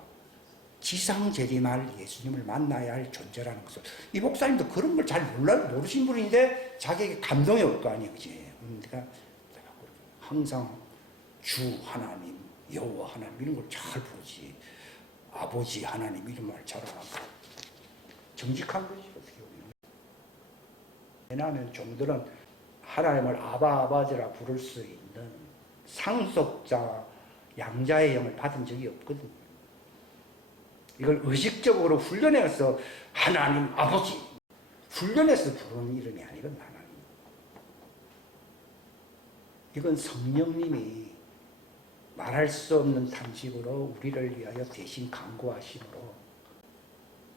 지상재림할 예수님을 만나야 할 존재라는 것을. 이 목사님도 그런 걸 잘 모르신 분인데 자기에게 감동이 올 거 아니에요. 그치? 그러니까 항상 주 하나님, 여호와 하나님 이런 걸 잘 부르지. 아버지 하나님 이런 말 잘 안 하고. 정직한 거지 어떻게 보면. 왜냐하면 종들은 하나님을 아버지라 부를 수 있는 상속자, 양자의 영을 받은 적이 없거든요. 이걸 의식적으로 훈련해서 하나님 아버지 훈련해서 부르는 이름이 아니거든. 하나님. 이건 성령님이 말할 수 없는 탄식으로 우리를 위하여 대신 간구하심으로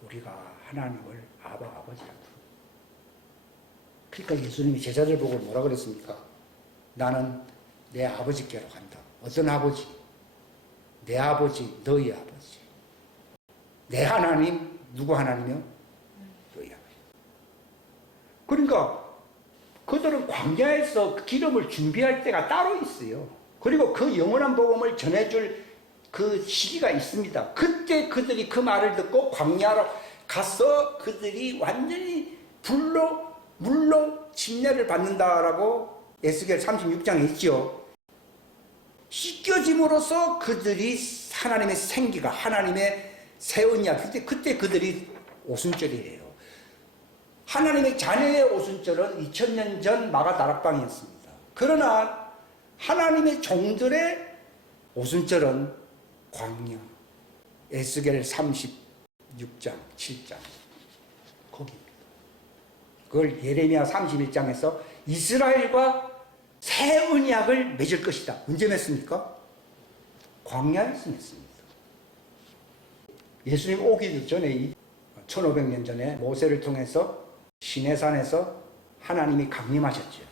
우리가 하나님을 아버지라고 부릅니다. 그러니까 예수님이 제자들 보고 뭐라 그랬습니까? 나는 내 아버지께로 간다. 어떤 아버지? 내 아버지, 너희 아버지. 내 하나님, 누구 하나님이요? 너희 아버지. 그러니까 그들은 광야에서 기름을 준비할 때가 따로 있어요. 그리고 그 영원한 복음을 전해줄 그 시기가 있습니다. 그때 그들이 그 말을 듣고 광야로 가서 그들이 완전히 물로 침례를 받는다라고 에스겔 36장에 있죠. 씻겨짐으로써 그들이 하나님의 생기가 하나님의 새 언약, 그때 그들이 오순절이에요. 하나님의 자녀의 오순절은 2000년 전 마가 다락방이었습니다. 그러나 하나님의 종들의 오순절은 광야, 에스겔 36장, 7장 거기입니다. 그걸 예레미야 31장에서 이스라엘과 새 언약을 맺을 것이다. 언제 맺습니까? 광야에서 맺습니다. 예수님 오기 전에 1500년 전에 모세를 통해서 시내산에서 하나님이 강림하셨죠.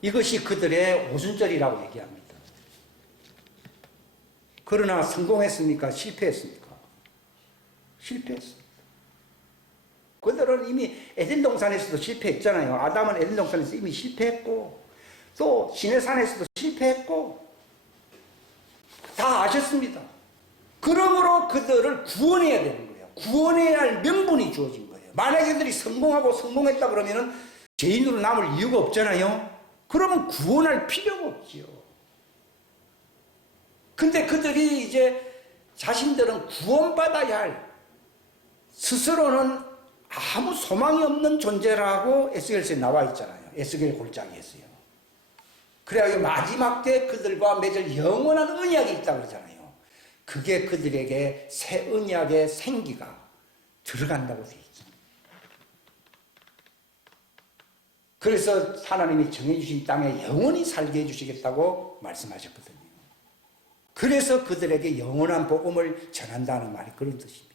이것이 그들의 오순절이라고 얘기합니다. 그러나 성공했습니까? 실패했습니까? 실패했습니다. 그들은 이미 에덴 동산에서도 실패했잖아요. 아담은 에덴 동산에서 이미 실패했고 또 시내산에서도 실패했고 다 아셨습니다. 그러므로 그들을 구원해야 되는 거예요. 구원해야 할 명분이 주어진 거예요. 만약에 그들이 성공했다 그러면은 죄인으로 남을 이유가 없잖아요. 그러면 구원할 필요가 없지요. 근데 그들이 이제 자신들은 구원받아야 할 스스로는 아무 소망이 없는 존재라고 에스겔서에 나와 있잖아요. 에스겔 골짜기에서요. 그래야 마지막 때 그들과 맺을 영원한 언약이 있다고 그러잖아요. 그게 그들에게 새 언약의 생기가 들어간다고 되어 있죠. 그래서 하나님이 정해주신 땅에 영원히 살게 해주시겠다고 말씀하셨거든요. 그래서 그들에게 영원한 복음을 전한다는 말이 그런 뜻입니다.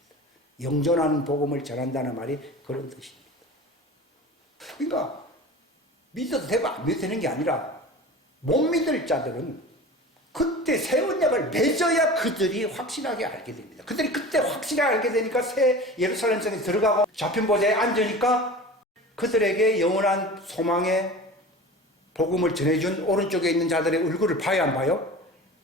영존하는 복음을 전한다는 말이 그런 뜻입니다. 그러니까 믿어도 되고 안 믿어도 되는 게 아니라 못 믿을 자들은 그때 새 언약을 맺어야 그들이 확실하게 알게 됩니다. 그들이 그때 확실하게 알게 되니까 새 예루살렘 성에 들어가고 좌편 보좌에 앉으니까 그들에게 영원한 소망의 복음을 전해준 오른쪽에 있는 자들의 얼굴을 봐야 안 봐요?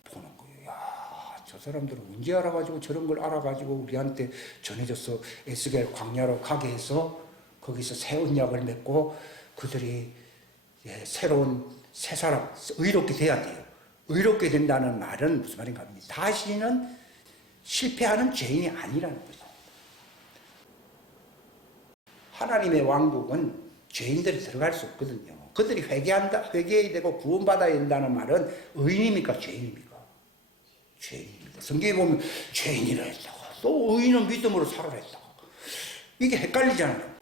보는 거예요. 야, 저 사람들은 언제 알아가지고 저런 걸 알아가지고 우리한테 전해줘서 에스겔 광야로 가게 해서 거기서 새 언약을 맺고 그들이 새로운 새 사람, 의롭게 돼야 돼요. 의롭게 된다는 말은 무슨 말인가 합니다. 다시는 실패하는 죄인이 아니라는 거죠. 하나님의 왕국은 죄인들이 들어갈 수 없거든요. 그들이 회개해야 되고 구원받아야 된다는 말은 의인입니까? 죄인입니까? 죄인입니다. 성경에 보면 죄인이라 했다고 또 의인은 믿음으로 살아라 했다고 이게 헷갈리잖아요.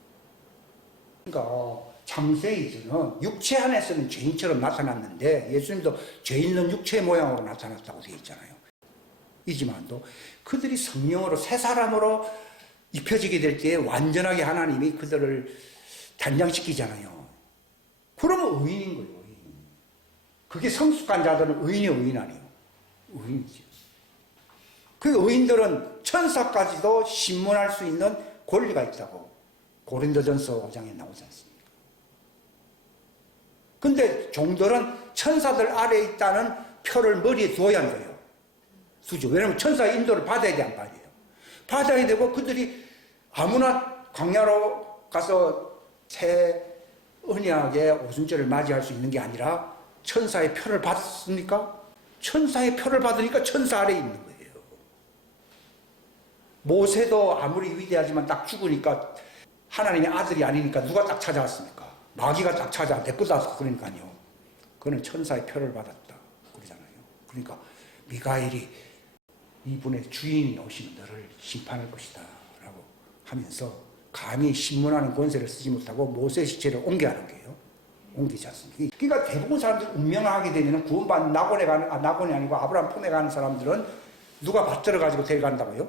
그러니까 창세이전은 육체 안에서는 죄인처럼 나타났는데 예수님도 죄 있는 육체의 모양으로 나타났다고 되어 있잖아요. 이지만도 그들이 성령으로 새 사람으로 입혀지게 될 때 완전하게 하나님이 그들을 단장시키잖아요. 그러면 의인인 거예요. 의인. 그게 성숙한 자들은 의인 아니에요. 의인이죠. 그 의인들은 천사까지도 신문할 수 있는 권리가 있다고 고린도전서 5장에 나오지 않습니까? 근데 종들은 천사들 아래에 있다는 표를 머리에 두어야 한대요. 수죠. 왜냐하면 천사의 인도를 받아야 돼, 안 받아야 돼요? 받아야 되고, 그들이 아무나 광야로 가서 새 언약의 오순절을 맞이할 수 있는 게 아니라 천사의 표를 받습니까? 천사의 표를 받으니까 천사 아래에 있는 거예요. 모세도 아무리 위대하지만 딱 죽으니까 하나님의 아들이 아니니까 누가 딱 찾아왔습니까? 마귀가 딱 찾아와 내 거다 그러니까요. 그는 천사의 표를 받았다 그러잖아요. 그러니까 미가엘이 이분의 주인이 오시면 너를 심판할 것이다 라고 하면서 감히 신문하는 권세를 쓰지 못하고 모세 시체를 옮겨가는 거예요. 옮기지 않습니까? 그러니까 대부분 사람들이 운명하게 되면 구원받는 낙원이 아니고 아브라함 품에 가는 사람들은 누가 받들어 가지고 데려간다고요?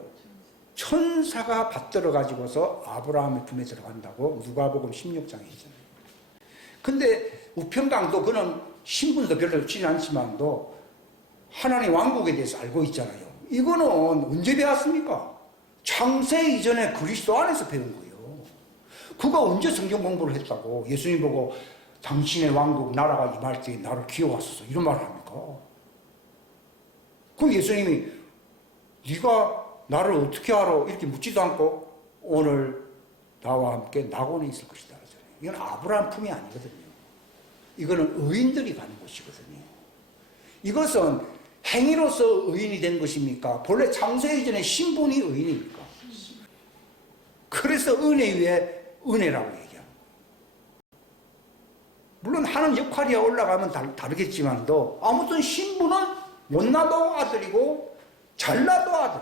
천사가 받들어 가지고서 아브라함의 품에 들어간다고 누가복음 16장에 있잖아요. 근데 우평강도 그는 신분도 별로 주지 않지만도 하나님 왕국에 대해서 알고 있잖아요. 이거는 언제 배웠습니까? 창세 이전에 그리스도 안에서 배운 거예요. 그가 언제 성경 공부를 했다고 예수님 보고 당신의 왕국 나라가 임할 때 나를 기억하소서 이런 말을 합니까? 그럼 예수님이 네가 나를 어떻게 알아? 이렇게 묻지도 않고 오늘 나와 함께 낙원에 있을 것이다. 이건 아브라함 품이 아니거든요. 이거는 의인들이 가는 곳이거든요. 이것은 행위로서 의인이 된 것입니까? 본래 창세 이전에 신분이 의인입니까? 그래서 은혜 위에 은혜라고 얘기합니다. 물론 하는 역할이 올라가면 다르겠지만도 아무튼 신분은 못나도 아들이고 잘나도 아들.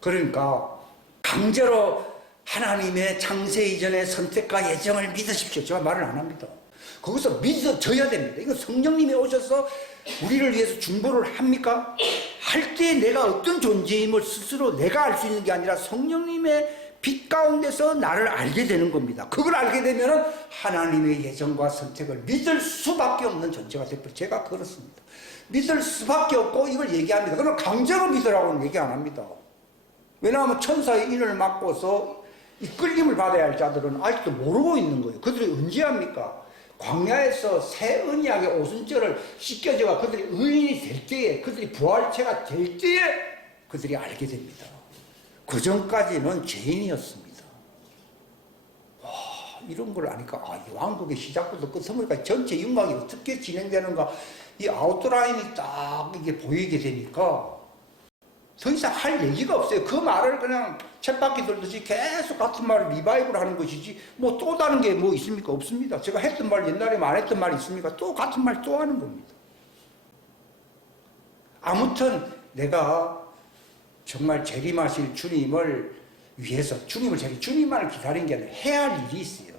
그러니까 강제로 하나님의 창세 이전의 선택과 예정을 믿으십시오. 제가 말을 안 합니다. 거기서 믿어져야 됩니다. 이거 성령님이 오셔서 우리를 위해서 중보를 합니까? 할 때 내가 어떤 존재임을 스스로 내가 알 수 있는 게 아니라 성령님의 빛 가운데서 나를 알게 되는 겁니다. 그걸 알게 되면 하나님의 예정과 선택을 믿을 수밖에 없는 존재가 되버려. 제가 그렇습니다. 믿을 수밖에 없고 이걸 얘기합니다. 그러나 강제로 믿으라고는 얘기 안 합니다. 왜냐하면 천사의 인을 맡고서 이끌림을 받아야 할 자들은 아직도 모르고 있는 거예요. 그들이 언제 합니까? 광야에서 새 언약의 오순절을 씻겨져가 그들이 의인이 될 때에, 그들이 부활체가 될 때에 그들이 알게 됩니다. 그 전까지는 죄인이었습니다. 와, 이런 걸 아니까 이 왕국의 시작부터 끝까지 전체 육막이 어떻게 진행되는가, 이 아웃라인이 딱 이게 보이게 되니까 더 이상 할 얘기가 없어요. 그 말을 그냥 쳇바퀴 돌듯이 계속 같은 말을 리바이벌 하는 것이지 뭐 또 다른 게 뭐 있습니까? 없습니다. 제가 했던 말 옛날에 안 했던 말이 있습니까? 또 같은 말 또 하는 겁니다. 아무튼 내가 정말 재림하실 주님을 위해서 주님만을 기다린 게 아니라 해야 할 일이 있어요.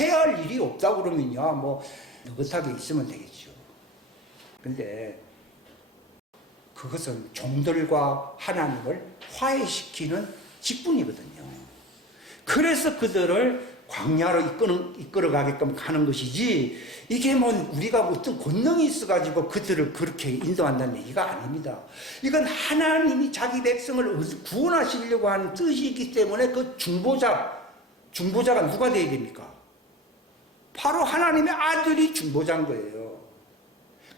해야 할 일이 없다고 그러면요 뭐 느긋하게 있으면 되겠죠. 근데 그것은 종들과 하나님을 화해시키는 직분이거든요. 그래서 그들을 광야로 이끌어가게끔 가는 것이지, 이게 뭐 우리가 어떤 권능이 있어가지고 그들을 그렇게 인도한다는 얘기가 아닙니다. 이건 하나님이 자기 백성을 구원하시려고 하는 뜻이기 때문에 그 중보자가 누가 되어야 됩니까? 바로 하나님의 아들이 중보자인 거예요.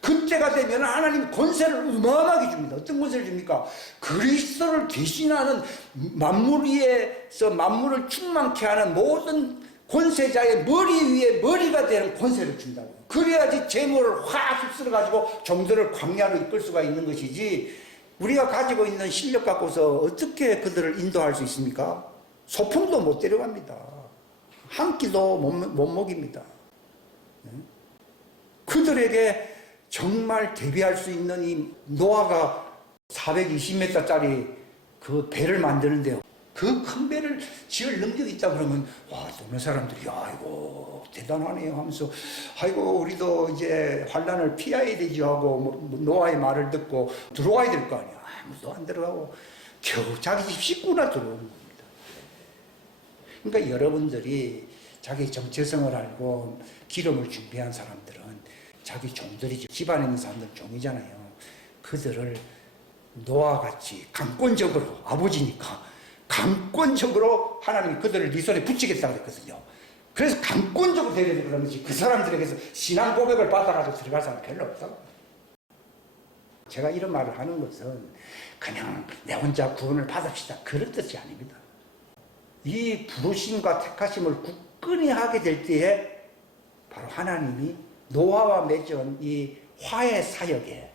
그때가 되면 하나님 권세를 어마어마하게 줍니다. 어떤 권세를 줍니까? 그리스도를 대신하는 만물 위에서 만물을 충만케 하는 모든 권세자의 머리 위에 머리가 되는 권세를 준다고요. 그래야지 재물을 확 휩쓸어가지고 종들을 광야로 이끌 수가 있는 것이지, 우리가 가지고 있는 실력 갖고서 어떻게 그들을 인도할 수 있습니까? 소풍도 못 데려갑니다. 한 끼도 못 먹입니다. 그들에게 정말 대비할 수 있는 이 노아가 420m짜리 그 배를 만드는데요. 그 큰 배를 지을 능력이 있다 그러면 와, 어느 사람들이 아이고 대단하네요 하면서 아이고 우리도 이제 환란을 피해야 되지 하고 뭐 노아의 말을 듣고 들어와야 될 거 아니야. 아무도 안 들어가고 겨우 자기 집 식구나 들어오는 겁니다. 그러니까 여러분들이 자기 정체성을 알고 기름을 준비한 사람들은 자기 종들이죠. 집안에 있는 사람들은 종이잖아요. 그들을 노아같이 강권적으로, 아버지니까 강권적으로 하나님이 그들을 네 손에 붙이겠다고 그랬거든요. 그래서 강권적으로 되려고 그러는 거지. 그 사람들에게서 신앙 고백을 받아가지고 들어갈 사람 별로 없다고. 제가 이런 말을 하는 것은 그냥 내 혼자 구원을 받읍시다 그런 뜻이 아닙니다. 이 부르심과 택하심을 굳건히 하게 될 때에 바로 하나님이 노아와 맺은 이 화해 사역에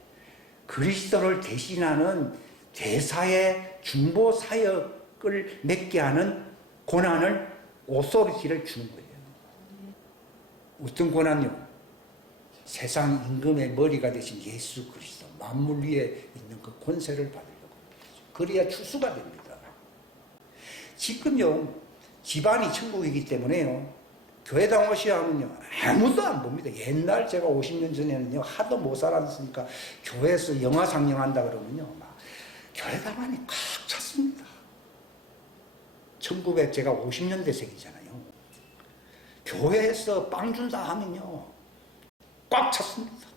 그리스도를 대신하는 대사의 중보 사역을 맺게 하는 고난을 오소리티를 주는 거예요. 어떤 고난요? 세상 임금의 머리가 되신 예수 그리스도 만물 위에 있는 그 권세를 받으려고. 그래야 추수가 됩니다. 지금요 집안이 천국이기 때문에요 교회당 오셔야 하면요 아무도 안 봅니다. 옛날 제가 50년 전에는요 하도 못 살았으니까 교회에서 영화 상영한다 그러면요 막 교회당만이 꽉 찼습니다. 1900 제가 50년대생이잖아요. 교회에서 빵 준다 하면요 꽉 찼습니다.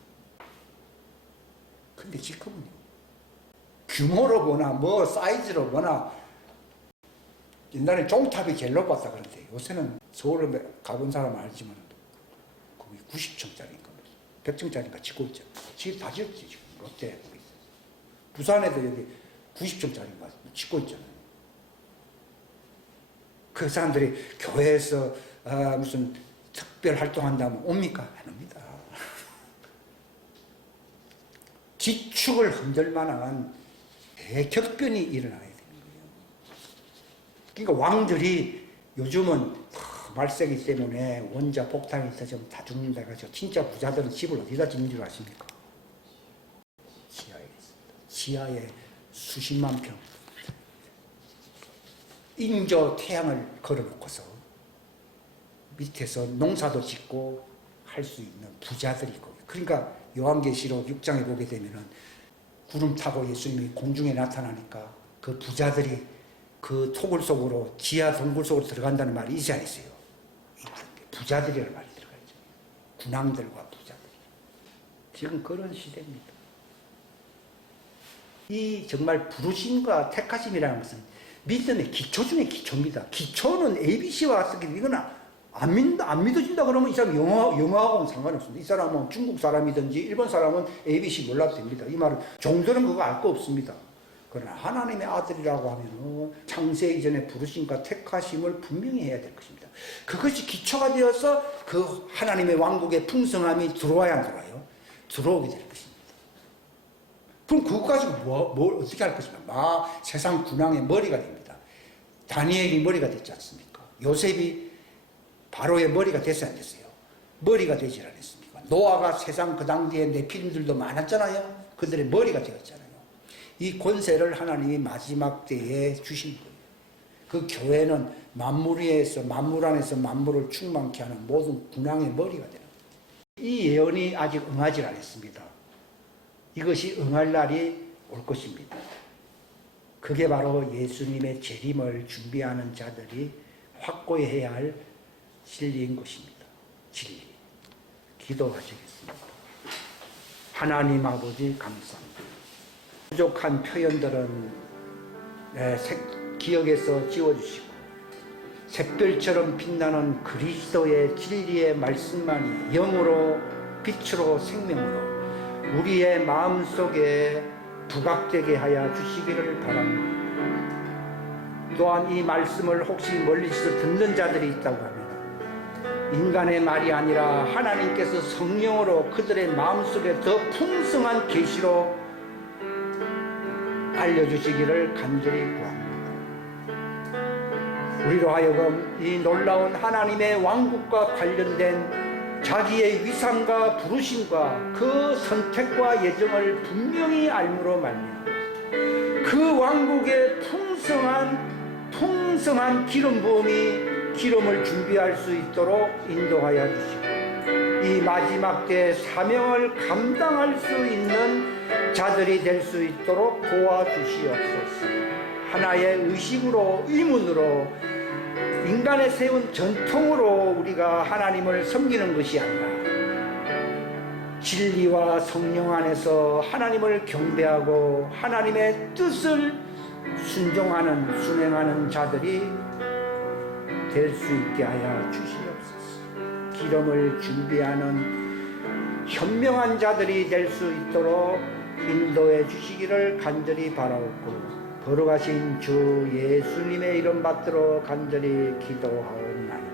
근데 지금은요 규모로 보나 뭐 사이즈로 보나 옛날에 종탑이 제일 높았다 그런데 요새는 서울에 가본 사람은 알지만 거기 90층짜리인가 100층짜리인가 짓고 있잖아요. 집 다 지었지 지금 롯데 거기. 부산에도 여기 90층짜리인가 짓고 있잖아요. 그 사람들이 교회에서 무슨 특별 활동한다면 옵니까? 안 옵니다. 지축을 흔들 만한 대격변이 일어나야 되는 거예요. 그러니까 왕들이 요즘은 말세기 때문에 원자 폭탄이 있어서 다 죽는다 해가지고 진짜 부자들은 집을 어디다 짓는 줄 아십니까? 지하에 있습니다. 지하에 수십만 평 인조 태양을 걸어놓고서 밑에서 농사도 짓고 할 수 있는 부자들이 거기. 그러니까 요한계시록 6장에 보게 되면은 구름 타고 예수님이 공중에 나타나니까 그 부자들이 그 토굴 속으로 지하 동굴 속으로 들어간다는 말이 있지 않았어요. 부자들이라는 말이 들어가죠. 군왕들과 부자들. 지금 그런 시대입니다. 이 정말 부르심과 택하심이라는 것은 믿음의 기초 중에 기초입니다. 기초는 ABC와 같은 게 이거는 안 믿어진다 그러면 이 사람 영어하고는 상관없습니다. 이 사람은 중국 사람이든지 일본 사람은 ABC 몰라도 됩니다. 이 말은 종들은 그거 알 거 없습니다. 그러나 하나님의 아들이라고 하면 창세 이전에 부르심과 택하심을 분명히 해야 될 것입니다. 그것이 기초가 되어서 그 하나님의 왕국의 풍성함이 들어와야 안 들어와요? 들어오게 될 것입니다. 그럼 그거 가지고 뭘 어떻게 할 것입니까? 세상 군왕의 머리가 됩니다. 다니엘이 머리가 됐지 않습니까? 요셉이 바로의 머리가 됐어야 안 됐어요? 머리가 되지 않았습니까? 노아가 세상 그 당시에 네피림들도 많았잖아요. 그들의 머리가 되었잖아요. 이 권세를 하나님이 마지막 때에 주신 거예요. 그 교회는 만물 위에서 만물 안에서 만물을 충만케 하는 모든 군왕의 머리가 되는 거예요. 이 예언이 아직 응하지 않았습니다. 이것이 응할 날이 올 것입니다. 그게 바로 예수님의 재림을 준비하는 자들이 확고히 해야 할 진리인 것입니다. 진리. 기도하시겠습니다. 하나님 아버지 감사합니다. 부족한 표현들은 내 기억에서 지워주시고 샛별처럼 빛나는 그리스도의 진리의 말씀만이 영으로 빛으로 생명으로 우리의 마음속에 부각되게 하여 주시기를 바랍니다. 또한 이 말씀을 혹시 멀리서 듣는 자들이 있다고 합니다. 인간의 말이 아니라 하나님께서 성령으로 그들의 마음속에 더 풍성한 계시로 알려주시기를 간절히 구합니다. 우리로 하여금 이 놀라운 하나님의 왕국과 관련된 자기의 위상과 부르심과 그 선택과 예정을 분명히 알므로 말미암아 그 왕국의 풍성한 기름 부음이 기름을 준비할 수 있도록 인도하여 주시고 이 마지막 때 사명을 감당할 수 있는 자들이 될 수 있도록 도와주시옵소서. 하나의 의식으로 의문으로 인간에 세운 전통으로 우리가 하나님을 섬기는 것이 아니라 진리와 성령 안에서 하나님을 경배하고 하나님의 뜻을 순종하는 순행하는 자들이 될 수 있게 하여 주시옵소서. 기름을 준비하는 현명한 자들이 될 수 있도록 인도해 주시기를 간절히 바라옵고 거룩하신 주 예수님의 이름 받들어 간절히 기도하옵나이다.